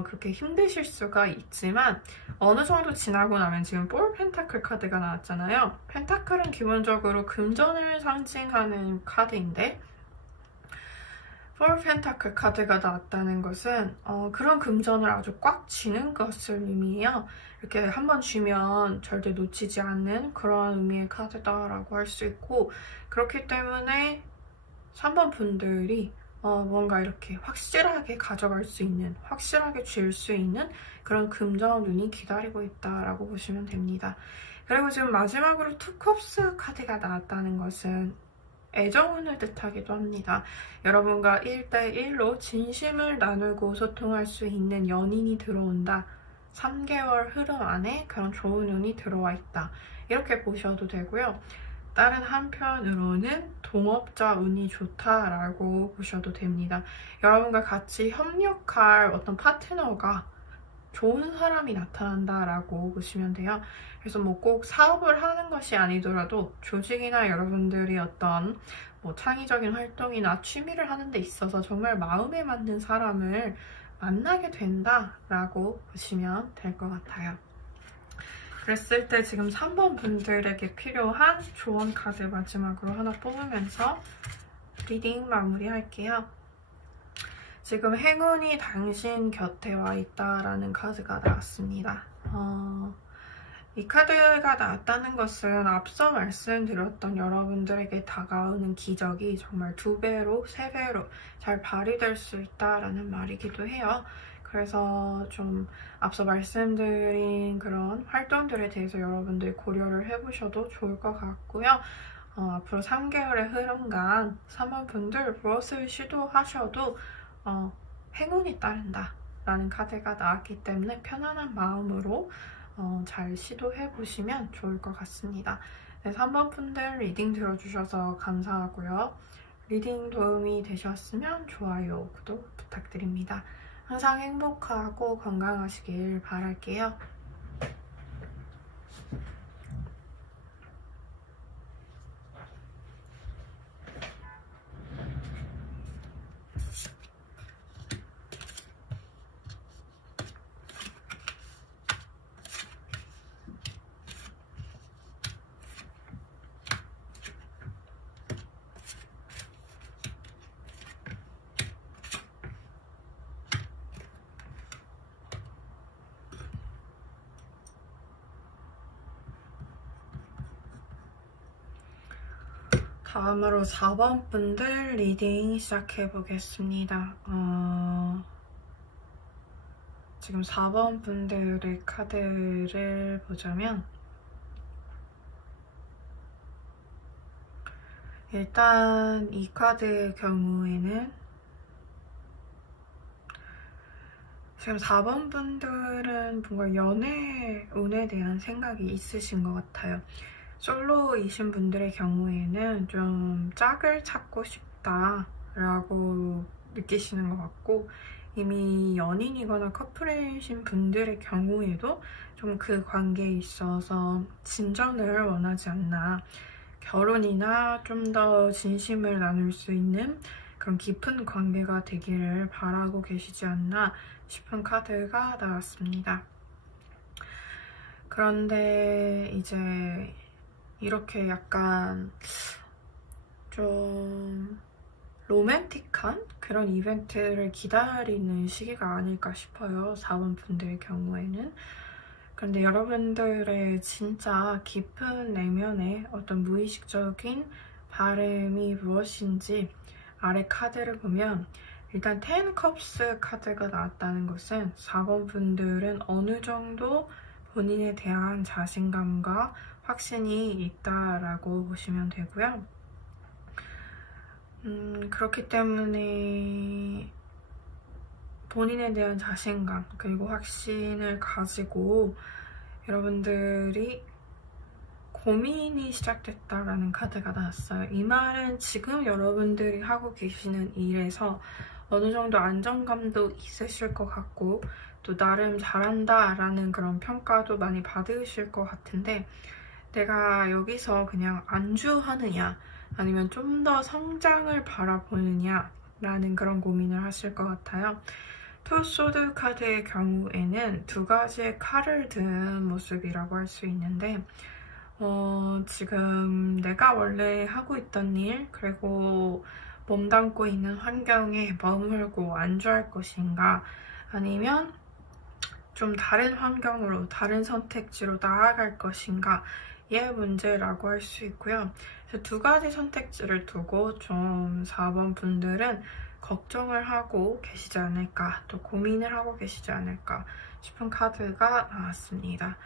그렇게 힘드실 수가 있지만 어느 정도 지나고 나면 지금 볼 펜타클 카드가 나왔잖아요. 펜타클은 기본적으로 금전을 상징하는 카드인데 폴 펜타클 카드가 나왔다는 것은 그런 금전을 아주 꽉 쥐는 것을 의미해요. 이렇게 한번 쥐면 절대 놓치지 않는 그런 의미의 카드다라고 할 수 있고 그렇기 때문에 3번 분들이 뭔가 이렇게 확실하게 가져갈 수 있는, 확실하게 쥘 수 있는 그런 금전 운이 기다리고 있다라고 보시면 됩니다. 그리고 지금 마지막으로 투컵스 카드가 나왔다는 것은 애정운을 뜻하기도 합니다. 여러분과 1대1로 진심을 나누고 소통할 수 있는 연인이 들어온다. 3개월 흐름 안에 그런 좋은 운이 들어와 있다. 이렇게 보셔도 되고요. 다른 한편으로는 동업자 운이 좋다라고 보셔도 됩니다. 여러분과 같이 협력할 어떤 파트너가 좋은 사람이 나타난다라고 보시면 돼요. 그래서 뭐 꼭 사업을 하는 것이 아니더라도 조직이나 여러분들이 어떤 뭐 창의적인 활동이나 취미를 하는 데 있어서 정말 마음에 맞는 사람을 만나게 된다라고 보시면 될 것 같아요. 그랬을 때 지금 3번 분들에게 필요한 조언 카드 마지막으로 하나 뽑으면서 리딩 마무리할게요. 지금 행운이 당신 곁에 와 있다라는 카드가 나왔습니다. 이 카드가 나왔다는 것은 앞서 말씀드렸던 여러분들에게 다가오는 기적이 정말 2배로, 3배로 잘 발휘될 수 있다라는 말이기도 해요. 그래서 좀 앞서 말씀드린 그런 활동들에 대해서 여러분들이 고려를 해보셔도 좋을 것 같고요. 앞으로 3개월의 흐름간 3번 분들 무엇을 시도하셔도 행운이 따른다 라는 카드가 나왔기 때문에 편안한 마음으로 잘 시도해 보시면 좋을 것 같습니다. 네, 3번 분들 리딩 들어주셔서 감사하고요. 리딩 도움이 되셨으면 좋아요, 구독 부탁드립니다. 항상 행복하고 건강하시길 바랄게요. 다음으로 4번 분들 리딩 시작해 보겠습니다. 지금 4번 분들의 카드를 보자면 일단 이 카드의 경우에는 지금 4번 분들은 뭔가 연애 운에 대한 생각이 있으신 것 같아요. 솔로이신 분들의 경우에는 좀 짝을 찾고 싶다라고 느끼시는 것 같고, 이미 연인이거나 커플이신 분들의 경우에도 좀 그 관계에 있어서 진전을 원하지 않나, 결혼이나 좀 더 진심을 나눌 수 있는 그런 깊은 관계가 되기를 바라고 계시지 않나 싶은 카드가 나왔습니다. 그런데 이제 이렇게 약간 좀 로맨틱한 그런 이벤트를 기다리는 시기가 아닐까 싶어요. 4번 분들의 경우에는. 그런데 여러분들의 진짜 깊은 내면의 어떤 무의식적인 바람이 무엇인지 아래 카드를 보면 일단 10 컵스 카드가 나왔다는 것은 4번 분들은 어느 정도 본인에 대한 자신감과 확신이 있다라고 보시면 되고요. 그렇기 때문에 본인에 대한 자신감 그리고 확신을 가지고 여러분들이 고민이 시작됐다라는 카드가 나왔어요. 이 말은 지금 여러분들이 하고 계시는 일에서 어느 정도 안정감도 있으실 것 같고 또 나름 잘한다라는 그런 평가도 많이 받으실 것 같은데, 내가 여기서 그냥 안주하느냐 아니면 좀 더 성장을 바라보느냐 라는 그런 고민을 하실 것 같아요. 투 소드 카드의 경우에는 두 가지의 칼을 든 모습이라고 할 수 있는데, 지금 내가 원래 하고 있던 일 그리고 몸담고 있는 환경에 머물고 안주할 것인가, 아니면 좀 다른 환경으로 다른 선택지로 나아갈 것인가 의 문제라고 할 수 있고요. 그래서 두 가지 선택지를 두고 좀 4번 분들은 걱정을 하고 계시지 않을까, 또 고민을 하고 계시지 않을까 싶은 카드가 나왔습니다.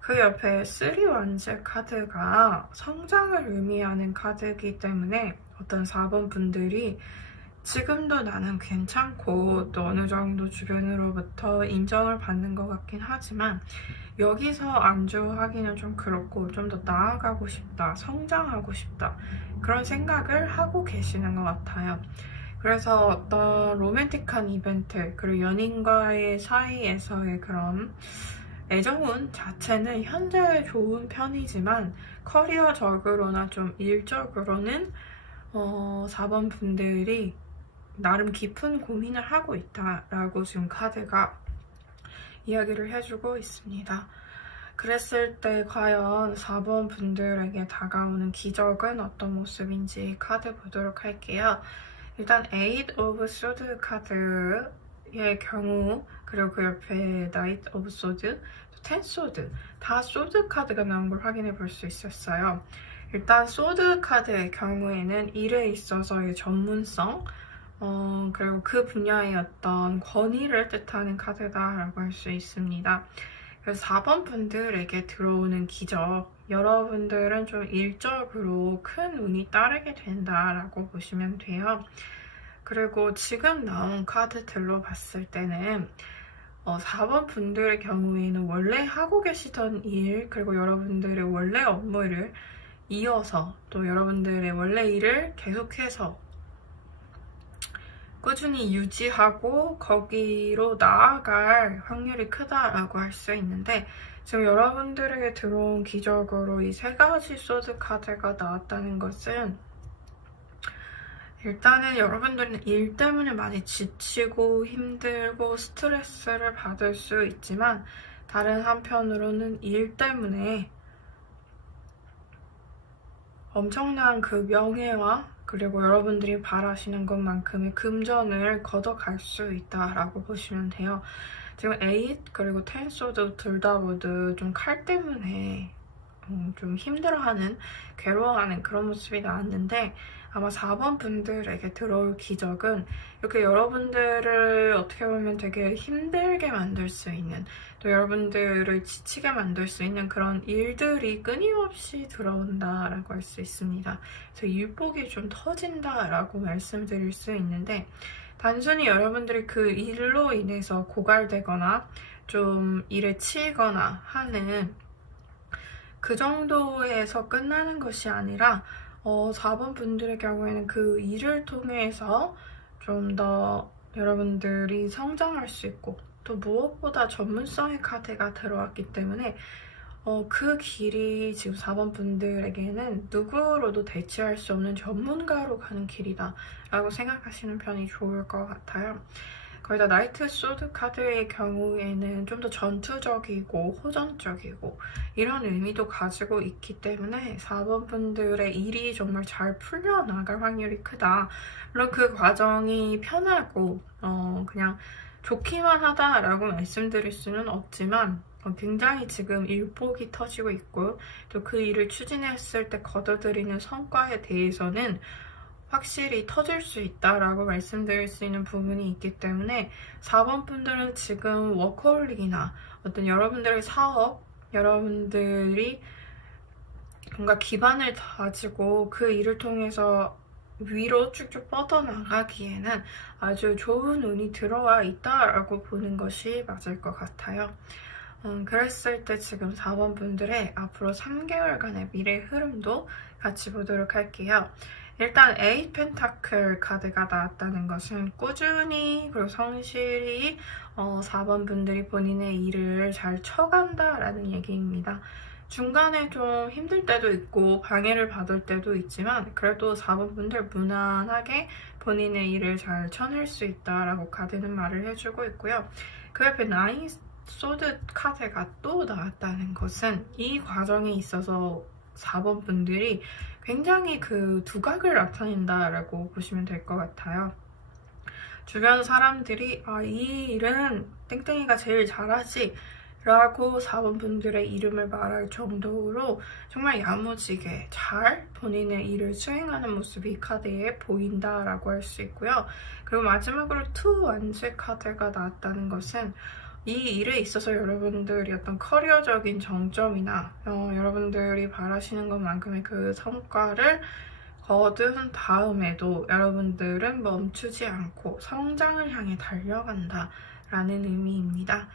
그 옆에 3 원즈 카드가 성장을 의미하는 카드이기 때문에 어떤 4번 분들이 지금도 나는 괜찮고 또 어느 정도 주변으로부터 인정을 받는 것 같긴 하지만 여기서 안주하기는 좀 그렇고 좀 더 나아가고 싶다, 성장하고 싶다, 그런 생각을 하고 계시는 것 같아요. 그래서 어떤 로맨틱한 이벤트 그리고 연인과의 사이에서의 그런 애정운 자체는 현재 좋은 편이지만 커리어적으로나 좀 일적으로는 4번 분들이 나름 깊은 고민을 하고 있다라고 지금 카드가 이야기를 해주고 있습니다. 그랬을 때 과연 4번 분들에게 다가오는 기적은 어떤 모습인지 카드 보도록 할게요. 일단 8 of Swords 카드의 경우, 그리고 그 옆에 Knight of Swords, 10 Swords, 다 소드 카드가 나온 걸 확인해 볼 수 있었어요. 일단 소드 카드의 경우에는 일에 있어서의 전문성, 그리고 그 분야의 어떤 권위를 뜻하는 카드다라고 할 수 있습니다. 그래서 4번 분들에게 들어오는 기적, 여러분들은 좀 일적으로 큰 운이 따르게 된다라고 보시면 돼요. 그리고 지금 나온 카드들로 봤을 때는 4번 분들의 경우에는 원래 하고 계시던 일, 그리고 여러분들의 원래 업무를 이어서 또 여러분들의 원래 일을 계속해서 꾸준히 유지하고 거기로 나아갈 확률이 크다라고 할 수 있는데, 지금 여러분들에게 들어온 기적으로 이 3가지 소드 카드가 나왔다는 것은, 일단은 여러분들은 일 때문에 많이 지치고 힘들고 스트레스를 받을 수 있지만, 다른 한편으로는 일 때문에 엄청난 그 명예와 그리고 여러분들이 바라시는 것만큼의 금전을 걷어갈 수 있다라고 보시면 돼요. 지금 8 그리고 10 소드 둘 다 모두 좀 칼 때문에 좀 힘들어하는, 괴로워하는 그런 모습이 나왔는데, 아마 4번 분들에게 들어올 기적은 이렇게 여러분들을 어떻게 보면 되게 힘들게 만들 수 있는, 또 여러분들을 지치게 만들 수 있는 그런 일들이 끊임없이 들어온다라고 할 수 있습니다. 그래서 일복이 좀 터진다라고 말씀드릴 수 있는데, 단순히 여러분들이 그 일로 인해서 고갈되거나 좀 일에 치이거나 하는 그 정도에서 끝나는 것이 아니라 4번 분들의 경우에는 그 일을 통해서 좀 더 여러분들이 성장할 수 있고, 또 무엇보다 전문성의 카드가 들어왔기 때문에 그 길이 지금 4번 분들에게는 누구로도 대체할 수 없는 전문가로 가는 길이다 라고 생각하시는 편이 좋을 것 같아요. 거기다 나이트 소드 카드의 경우에는 좀 더 전투적이고 호전적이고 이런 의미도 가지고 있기 때문에 4번 분들의 일이 정말 잘 풀려나갈 확률이 크다. 물론 그 과정이 편하고 그냥 좋기만 하다라고 말씀드릴 수는 없지만, 굉장히 지금 일복이 터지고 있고, 또 그 일을 추진했을 때 거둬들이는 성과에 대해서는 확실히 터질 수 있다라고 말씀드릴 수 있는 부분이 있기 때문에, 4번 분들은 지금 워커홀릭이나 어떤 여러분들의 사업, 여러분들이 뭔가 기반을 다지고 그 일을 통해서 위로 쭉쭉 뻗어나가기에는 아주 좋은 운이 들어와 있다라고 보는 것이 맞을 것 같아요. 그랬을 때 지금 4번 분들의 앞으로 3개월간의 미래 흐름도 같이 보도록 할게요. 일단 8 펜타클 카드가 나왔다는 것은 꾸준히 그리고 성실히 4번 분들이 본인의 일을 잘 쳐간다라는 얘기입니다. 중간에 좀 힘들 때도 있고 방해를 받을 때도 있지만, 그래도 4번 분들 무난하게 본인의 일을 잘 쳐낼 수 있다라고 카드는 말을 해주고 있고요. 그 옆에 9 소드 카드가 또 나왔다는 것은 이 과정에 있어서 4번 분들이 굉장히 그 두각을 나타낸다라고 보시면 될 것 같아요. 주변 사람들이 이 일은 땡땡이가 제일 잘하지 라고 4번 분들의 이름을 말할 정도로 정말 야무지게 잘 본인의 일을 수행하는 모습이 이 카드에 보인다라고 할 수 있고요. 그리고 마지막으로 2 완즈 카드가 나왔다는 것은 이 일에 있어서 여러분들이 어떤 커리어적인 정점이나 여러분들이 바라시는 것만큼의 그 성과를 거둔 다음에도 여러분들은 멈추지 않고 성장을 향해 달려간다 라는 의미입니다.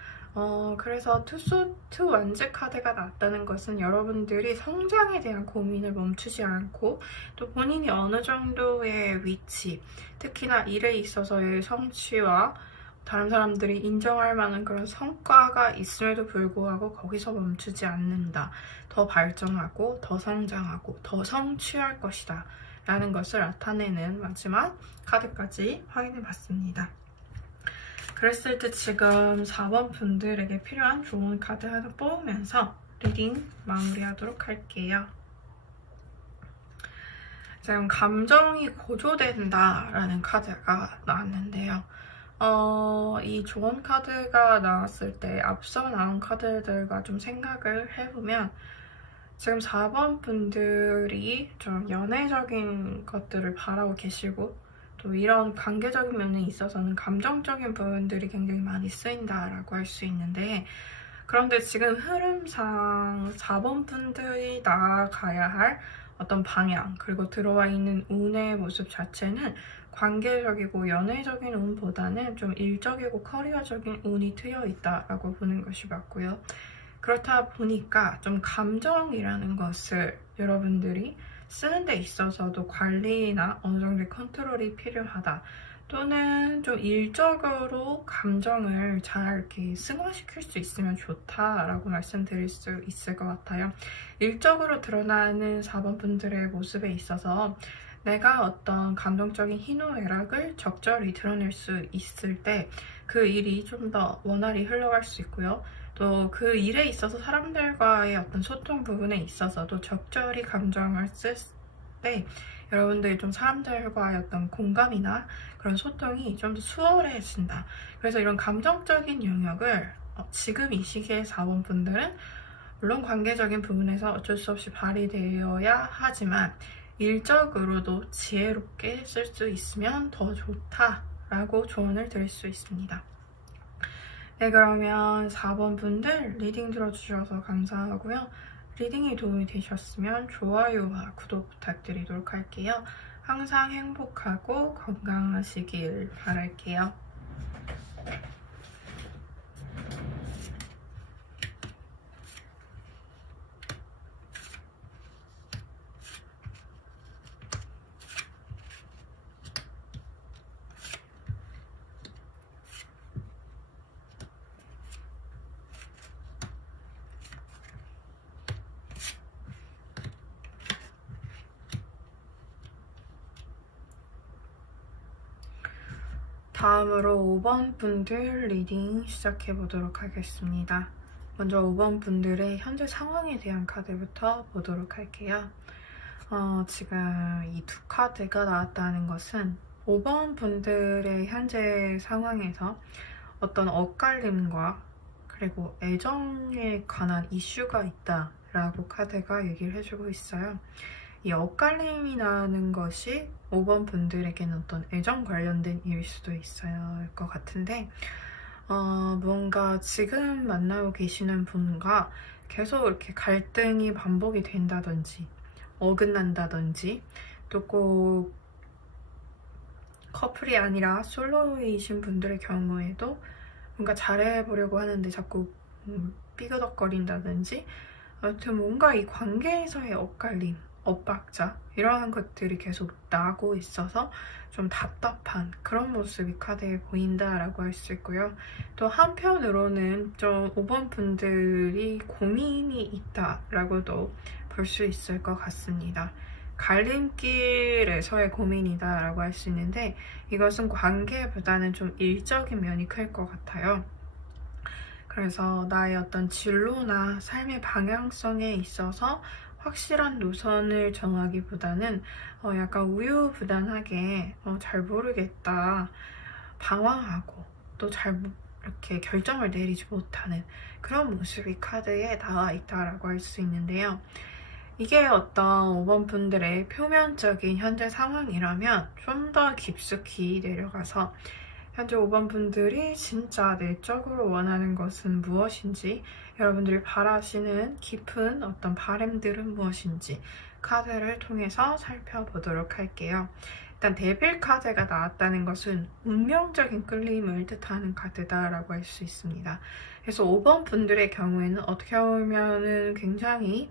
그래서 투 완즈 카드가 나왔다는 것은 여러분들이 성장에 대한 고민을 멈추지 않고, 또 본인이 어느 정도의 위치, 특히나 일에 있어서의 성취와 다른 사람들이 인정할 만한 그런 성과가 있음에도 불구하고 거기서 멈추지 않는다. 더 발전하고 더 성장하고 더 성취할 것이다 라는 것을 나타내는 마지막 카드까지 확인해 봤습니다. 그랬을 때 지금 4번 분들에게 필요한 좋은 카드 하나 뽑으면서 리딩 마무리하도록 할게요. 지금 감정이 고조된다라는 카드가 나왔는데요. 이 조언 카드가 나왔을 때 앞서 나온 카드들과 좀 생각을 해보면, 지금 4번 분들이 좀 연애적인 것들을 바라고 계시고, 또 이런 관계적인 면에 있어서는 감정적인 부분들이 굉장히 많이 쓰인다라고 할 수 있는데, 그런데 지금 흐름상 4번 분들이 나아가야 할 어떤 방향, 그리고 들어와 있는 운의 모습 자체는 관계적이고 연애적인 운보다는 좀 일적이고 커리어적인 운이 트여 있다라고 보는 것이 맞고요. 그렇다 보니까 좀 감정이라는 것을 여러분들이 쓰는 데 있어서도 관리나 어느 정도의 컨트롤이 필요하다. 또는 좀 일적으로 감정을 잘 이렇게 승화시킬 수 있으면 좋다라고 말씀드릴 수 있을 것 같아요. 일적으로 드러나는 4번 분들의 모습에 있어서 내가 어떤 감정적인 희노애락을 적절히 드러낼 수 있을 때 그 일이 좀 더 원활히 흘러갈 수 있고요. 또 그 일에 있어서 사람들과의 어떤 소통 부분에 있어서도 적절히 감정을 쓸 때 여러분들이 좀 사람들과의 어떤 공감이나 그런 소통이 좀 더 수월해진다. 그래서 이런 감정적인 영역을 지금 이 시기의 4번 분들은 물론 관계적인 부분에서 어쩔 수 없이 발휘되어야 하지만 일적으로도 지혜롭게 쓸 수 있으면 더 좋다라고 조언을 드릴 수 있습니다. 네, 그러면 4번 분들 리딩 들어주셔서 감사하고요. 리딩이 도움이 되셨으면 좋아요와 구독 부탁드리도록 할게요. 항상 행복하고 건강하시길 바랄게요. 다음으로 5번 분들 리딩 시작해 보도록 하겠습니다. 먼저 5번 분들의 현재 상황에 대한 카드부터 보도록 할게요. 지금 이 두 카드가 나왔다는 것은 5번 분들의 현재 상황에서 어떤 엇갈림과 그리고 애정에 관한 이슈가 있다라고 카드가 얘기를 해주고 있어요. 이 엇갈림이 나는 것이 5번 분들에게는 어떤 애정 관련된 일일 수도 있어요. 것 같은데 뭔가 지금 만나고 계시는 분과 계속 이렇게 갈등이 반복이 된다든지 어긋난다든지 또 꼭 커플이 아니라 솔로이신 분들의 경우에도 뭔가 잘해보려고 하는데 자꾸 삐그덕거린다든지 아무튼 뭔가 이 관계에서의 엇갈림, 엇박자 이러한 것들이 계속 나고 있어서 좀 답답한 그런 모습이 카드에 보인다라고 할 수 있고요. 또 한편으로는 좀 5번 분들이 고민이 있다라고도 볼 수 있을 것 같습니다. 갈림길에서의 고민이다라고 할 수 있는데 이것은 관계보다는 좀 일적인 면이 클 것 같아요. 그래서 나의 어떤 진로나 삶의 방향성에 있어서 확실한 노선을 정하기보다는 약간 우유부단하게 잘 모르겠다, 방황하고 또 잘 이렇게 결정을 내리지 못하는 그런 모습이 카드에 나와 있다라고 할 수 있는데요. 이게 어떤 5번 분들의 표면적인 현재 상황이라면 좀 더 깊숙이 내려가서 현재 5번 분들이 진짜 내적으로 원하는 것은 무엇인지, 여러분들이 바라시는 깊은 어떤 바람들은 무엇인지 카드를 통해서 살펴보도록 할게요. 일단 데빌 카드가 나왔다는 것은 운명적인 끌림을 뜻하는 카드다라고 할 수 있습니다. 그래서 5번 분들의 경우에는 어떻게 보면은 굉장히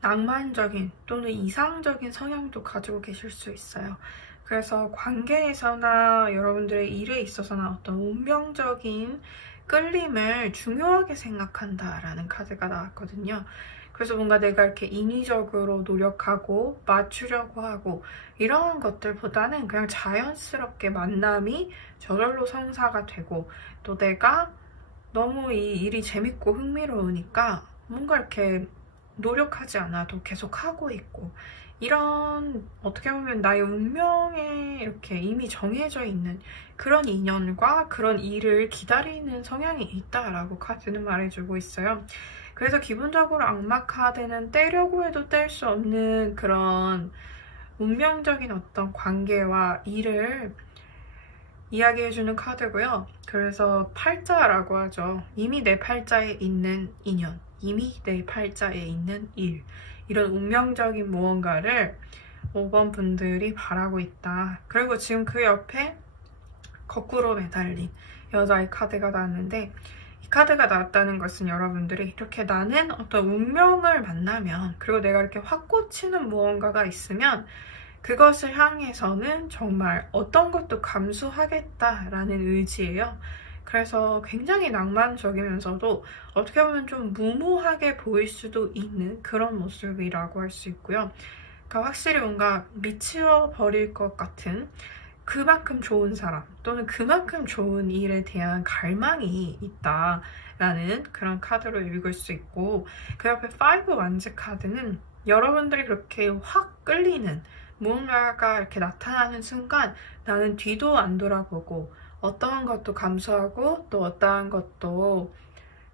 낭만적인 또는 이상적인 성향도 가지고 계실 수 있어요. 그래서 관계에서나 여러분들의 일에 있어서나 어떤 운명적인 끌림을 중요하게 생각한다라는 카드가 나왔거든요. 그래서 뭔가 내가 이렇게 인위적으로 노력하고 맞추려고 하고 이러한 것들보다는 그냥 자연스럽게 만남이 저절로 성사가 되고 또 내가 너무 이 일이 재밌고 흥미로우니까 뭔가 이렇게 노력하지 않아도 계속 하고 있고 이런 어떻게 보면 나의 운명에 이렇게 이미 정해져 있는 그런 인연과 그런 일을 기다리는 성향이 있다라고 카드는 말해주고 있어요. 그래서 기본적으로 악마 카드는 떼려고 해도 뗄 수 없는 그런 운명적인 어떤 관계와 일을 이야기해주는 카드고요. 그래서 팔자라고 하죠. 이미 내 팔자에 있는 인연, 이미 내 팔자에 있는 일, 이런 운명적인 무언가를 5번 분들이 바라고 있다. 그리고 지금 그 옆에 거꾸로 매달린 여자의 카드가 나왔는데, 이 카드가 나왔다는 것은 여러분들이 이렇게 나는 어떤 운명을 만나면, 그리고 내가 이렇게 확 꽂히는 무언가가 있으면 그것을 향해서는 정말 어떤 것도 감수하겠다라는 의지예요. 그래서 굉장히 낭만적이면서도 어떻게 보면 좀 무모하게 보일 수도 있는 그런 모습이라고 할 수 있고요. 그러니까 확실히 뭔가 미쳐버릴 것 같은 그만큼 좋은 사람 또는 그만큼 좋은 일에 대한 갈망이 있다라는 그런 카드로 읽을 수 있고, 그 옆에 5 완즈 카드는 여러분들이 그렇게 확 끌리는 무언가가 이렇게 나타나는 순간 나는 뒤도 안 돌아보고 어떠한 것도 감수하고 또 어떠한 것도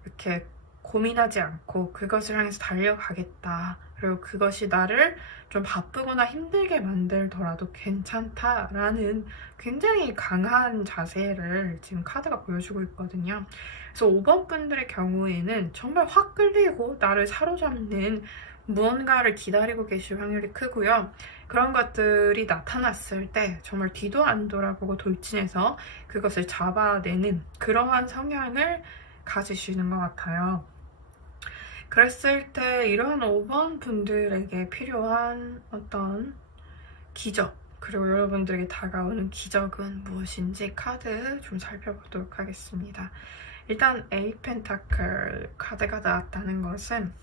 이렇게 고민하지 않고 그것을 향해서 달려가겠다. 그리고 그것이 나를 좀 바쁘거나 힘들게 만들더라도 괜찮다라는 굉장히 강한 자세를 지금 카드가 보여주고 있거든요. 그래서 5번 분들의 경우에는 정말 확 끌리고 나를 사로잡는 무언가를 기다리고 계실 확률이 크고요. 그런 것들이 나타났을 때 정말 뒤도 안 돌아보고 돌진해서 그것을 잡아내는 그러한 성향을 가지시는 것 같아요. 그랬을 때 이러한 5번 분들에게 필요한 어떤 기적, 그리고 여러분들에게 다가오는 기적은 무엇인지 카드 좀 살펴보도록 하겠습니다. 일단 에이 펜타클 카드가 나왔다는 것은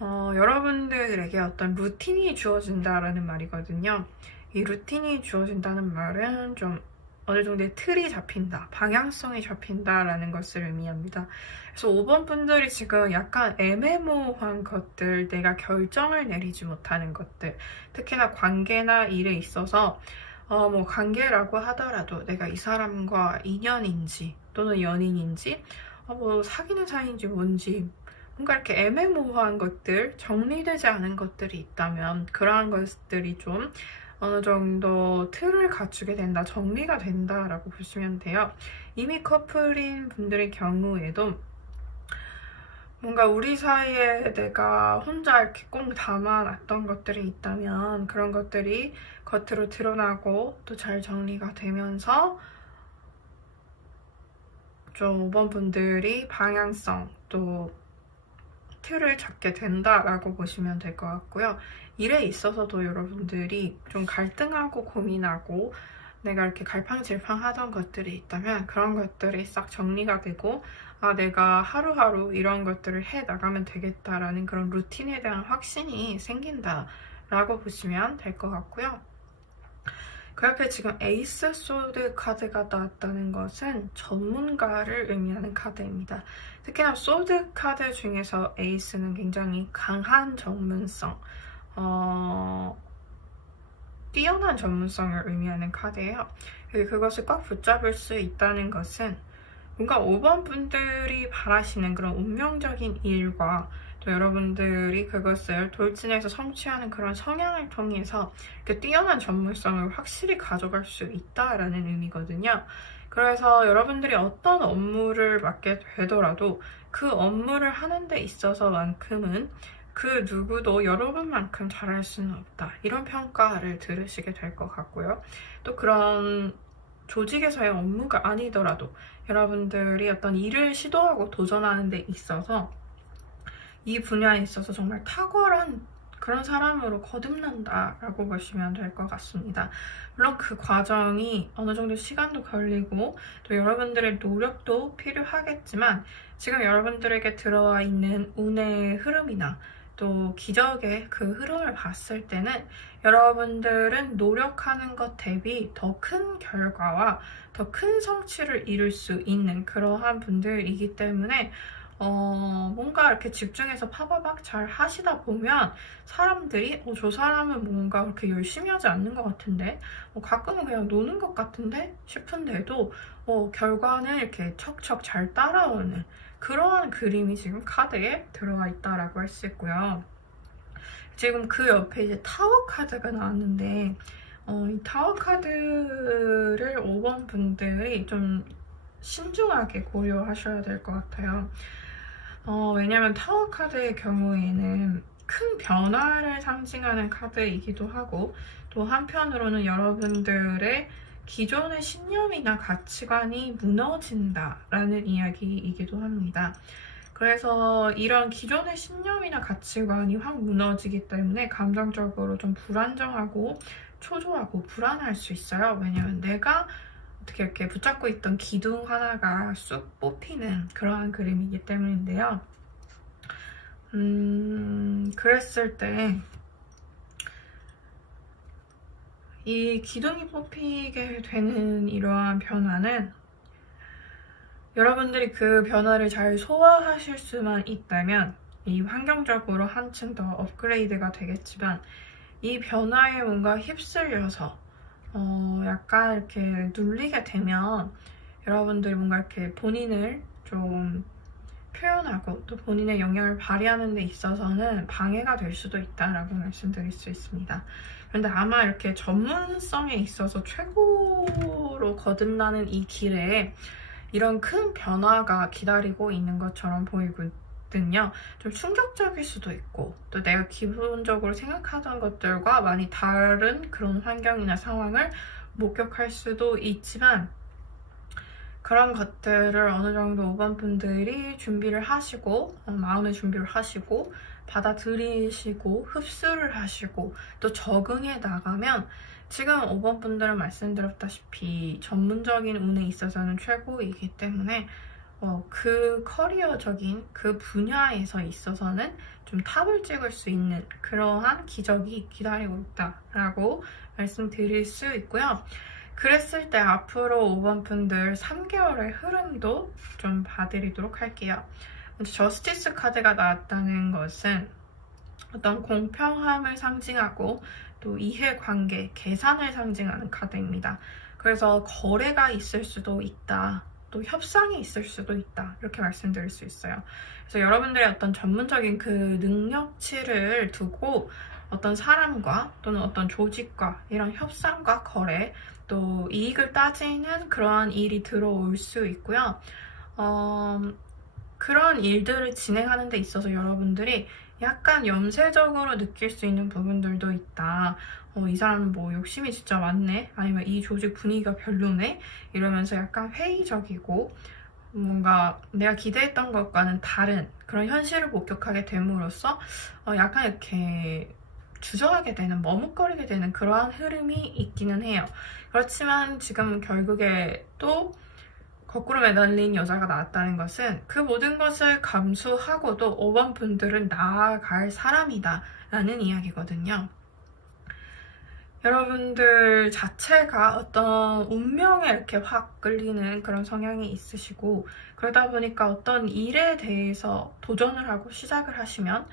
여러분들에게 어떤 루틴이 주어진다라는 말이거든요. 이 루틴이 주어진다는 말은 좀 어느 정도의 틀이 잡힌다, 방향성이 잡힌다라는 것을 의미합니다. 그래서 5번 분들이 지금 약간 애매모호한 것들, 내가 결정을 내리지 못하는 것들, 특히나 관계나 일에 있어서 뭐 관계라고 하더라도 내가 이 사람과 인연인지 또는 연인인지 뭐 사귀는 사이인지 뭔지 뭔가 이렇게 애매모호한 것들, 정리되지 않은 것들이 있다면 그러한 것들이 좀 어느 정도 틀을 갖추게 된다, 정리가 된다라고 보시면 돼요. 이미 커플인 분들의 경우에도 뭔가 우리 사이에 내가 혼자 이렇게 꼭 담아놨던 것들이 있다면 그런 것들이 겉으로 드러나고 또 잘 정리가 되면서 좀 5번 분들이 방향성 또 틀을 잡게 된다라고 보시면 될 것 같고요. 일에 있어서도 여러분들이 좀 갈등하고 고민하고 내가 이렇게 갈팡질팡 하던 것들이 있다면 그런 것들이 싹 정리가 되고 내가 하루하루 이런 것들을 해 나가면 되겠다라는 그런 루틴에 대한 확신이 생긴다라고 보시면 될 것 같고요. 그 옆에 지금 에이스 소드 카드가 나왔다는 것은 전문가를 의미하는 카드입니다. 특히나 소드 카드 중에서 에이스는 굉장히 강한 전문성, 뛰어난 전문성을 의미하는 카드예요. 그것을 꽉 붙잡을 수 있다는 것은 뭔가 5번 분들이 바라시는 그런 운명적인 일과 또 여러분들이 그것을 돌진해서 성취하는 그런 성향을 통해서 이렇게 뛰어난 전문성을 확실히 가져갈 수 있다라는 의미거든요. 그래서 여러분들이 어떤 업무를 맡게 되더라도 그 업무를 하는 데 있어서만큼은 그 누구도 여러분만큼 잘할 수는 없다. 이런 평가를 들으시게 될 것 같고요. 또 그런 조직에서의 업무가 아니더라도 여러분들이 어떤 일을 시도하고 도전하는 데 있어서 이 분야에 있어서 정말 탁월한 그런 사람으로 거듭난다라고 보시면 될 것 같습니다. 물론 그 과정이 어느 정도 시간도 걸리고 또 여러분들의 노력도 필요하겠지만 지금 여러분들에게 들어와 있는 운의 흐름이나 또 기적의 그 흐름을 봤을 때는 여러분들은 노력하는 것 대비 더 큰 결과와 더 큰 성취를 이룰 수 있는 그러한 분들이기 때문에 뭔가 이렇게 집중해서 파바박 잘 하시다 보면 사람들이 저 사람은 뭔가 그렇게 열심히 하지 않는 것 같은데 가끔은 그냥 노는 것 같은데 싶은데도 결과는 이렇게 척척 잘 따라오는 그러한 그림이 지금 카드에 들어와 있다라고 할 수 있고요. 지금 그 옆에 이제 타워 카드가 나왔는데 이 타워 카드를 5번 분들이 좀 신중하게 고려하셔야 될 것 같아요. 왜냐면 타워 카드의 경우에는 큰 변화를 상징하는 카드이기도 하고, 또 한편으로는 여러분들의 기존의 신념이나 가치관이 무너진다라는 이야기이기도 합니다. 그래서 이런 기존의 신념이나 가치관이 확 무너지기 때문에 감정적으로 좀 불안정하고 초조하고 불안할 수 있어요. 왜냐면 내가 어떻게 이렇게 붙잡고 있던 기둥 하나가 쑥 뽑히는 그러한 그림이기 때문인데요. 그랬을 때 이 기둥이 뽑히게 되는 이러한 변화는 여러분들이 그 변화를 잘 소화하실 수만 있다면 이 환경적으로 한층 더 업그레이드가 되겠지만, 이 변화에 뭔가 휩쓸려서 약간 이렇게 눌리게 되면 여러분들이 뭔가 이렇게 본인을 좀 표현하고 또 본인의 영향을 발휘하는 데 있어서는 방해가 될 수도 있다라고 말씀드릴 수 있습니다. 그런데 아마 이렇게 전문성에 있어서 최고로 거듭나는 이 길에 이런 큰 변화가 기다리고 있는 것처럼 보이거든요. 좀 충격적일 수도 있고, 또 내가 기본적으로 생각하던 것들과 많이 다른 그런 환경이나 상황을 목격할 수도 있지만, 그런 것들을 어느 정도 5번 분들이 준비를 하시고, 마음의 준비를 하시고, 받아들이시고, 흡수를 하시고, 또 적응해 나가면 지금 5번 분들은 말씀드렸다시피 전문적인 운에 있어서는 최고이기 때문에 그 커리어적인 그 분야에서 있어서는 좀 탑을 찍을 수 있는 그러한 기적이 기다리고 있다라고 말씀드릴 수 있고요. 그랬을 때 앞으로 5번 분들 3개월의 흐름도 좀 봐드리도록 할게요. 저스티스 카드가 나왔다는 것은 어떤 공평함을 상징하고 또 이해관계, 계산을 상징하는 카드입니다. 그래서 거래가 있을 수도 있다, 또 협상이 있을 수도 있다, 이렇게 말씀드릴 수 있어요. 그래서 여러분들의 어떤 전문적인 그 능력치를 두고 어떤 사람과 또는 어떤 조직과 이런 협상과 거래, 또 이익을 따지는 그러한 일이 들어올 수 있고요. 그런 일들을 진행하는 데 있어서 여러분들이 약간 염세적으로 느낄 수 있는 부분들도 있다. 이 사람은 뭐 욕심이 진짜 많네? 아니면 이 조직 분위기가 별로네? 이러면서 약간 회의적이고 뭔가 내가 기대했던 것과는 다른 그런 현실을 목격하게 됨으로써 약간 이렇게 주저하게 되는, 머뭇거리게 되는 그러한 흐름이 있기는 해요. 그렇지만 지금 결국에 또 거꾸로 매달린 여자가 나왔다는 것은 그 모든 것을 감수하고도 5번 분들은 나아갈 사람이다 라는 이야기거든요. 여러분들 자체가 어떤 운명에 이렇게 확 끌리는 그런 성향이 있으시고, 그러다 보니까 어떤 일에 대해서 도전을 하고 시작을 하시면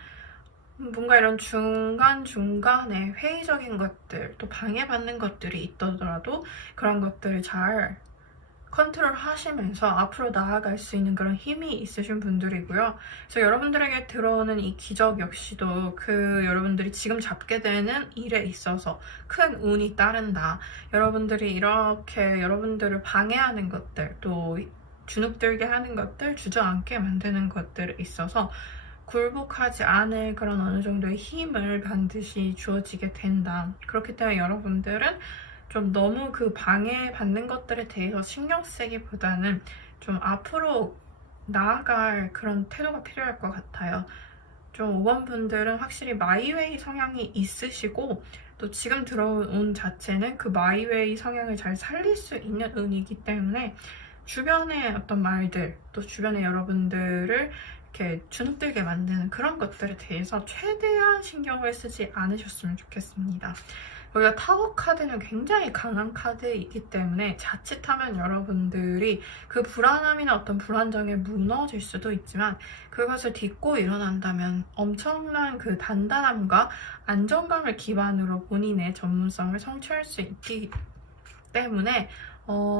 뭔가 이런 중간중간에 회의적인 것들, 또 방해받는 것들이 있더라도 그런 것들을 잘 컨트롤 하시면서 앞으로 나아갈 수 있는 그런 힘이 있으신 분들이고요. 그래서 여러분들에게 들어오는 이 기적 역시도 그 여러분들이 지금 잡게 되는 일에 있어서 큰 운이 따른다. 여러분들이 이렇게 여러분들을 방해하는 것들, 또 주눅들게 하는 것들, 주저앉게 만드는 것들에 있어서 굴복하지 않을 그런 어느 정도의 힘을 반드시 주어지게 된다. 그렇기 때문에 여러분들은 좀 너무 그 방해받는 것들에 대해서 신경 쓰기보다는 좀 앞으로 나아갈 그런 태도가 필요할 것 같아요. 좀 5번 분들은 확실히 마이웨이 성향이 있으시고, 또 지금 들어온 운 자체는 그 마이웨이 성향을 잘 살릴 수 있는 운이기 때문에 주변의 어떤 말들, 또 주변의 여러분들을 이렇게 주눅들게 만드는 그런 것들에 대해서 최대한 신경을 쓰지 않으셨으면 좋겠습니다. 우리가 타워 카드는 굉장히 강한 카드이기 때문에 자칫하면 여러분들이 그 불안함이나 어떤 불안정에 무너질 수도 있지만, 그것을 딛고 일어난다면 엄청난 그 단단함과 안정감을 기반으로 본인의 전문성을 성취할 수 있기 때문에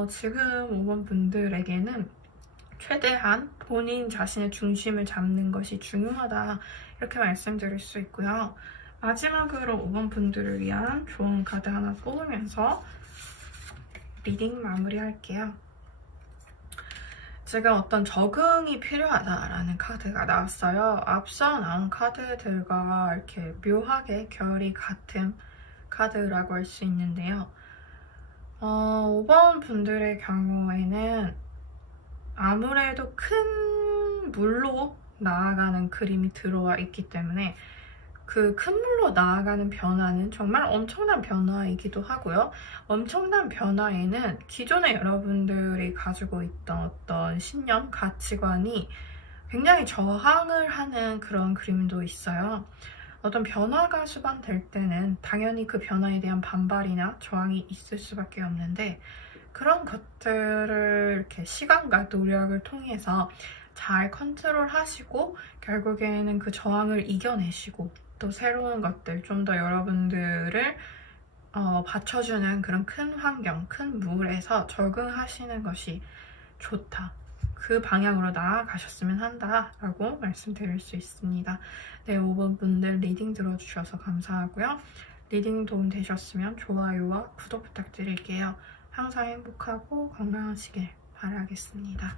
지금 5번 분들에게는 최대한 본인 자신의 중심을 잡는 것이 중요하다, 이렇게 말씀드릴 수 있고요. 마지막으로 5번 분들을 위한 좋은 카드 하나 뽑으면서 리딩 마무리할게요. 지금 어떤 적응이 필요하다라는 카드가 나왔어요. 앞서 나온 카드들과 이렇게 묘하게 결이 같은 카드라고 할 수 있는데요. 5번 분들의 경우에는 아무래도 큰 물로 나아가는 그림이 들어와 있기 때문에 그 큰 물로 나아가는 변화는 정말 엄청난 변화이기도 하고요. 엄청난 변화에는 기존에 여러분들이 가지고 있던 어떤 신념, 가치관이 굉장히 저항을 하는 그런 그림도 있어요. 어떤 변화가 수반될 때는 당연히 그 변화에 대한 반발이나 저항이 있을 수밖에 없는데 그런 것들을 이렇게 시간과 노력을 통해서 잘 컨트롤하시고 결국에는 그 저항을 이겨내시고 또 새로운 것들, 좀 더 여러분들을 받쳐주는 그런 큰 환경, 큰 물에서 적응하시는 것이 좋다. 그 방향으로 나아가셨으면 한다라고 말씀드릴 수 있습니다. 네, 5번 분들 리딩 들어주셔서 감사하고요. 리딩 도움 되셨으면 좋아요와 구독 부탁드릴게요. 항상 행복하고 건강하시길 바라겠습니다.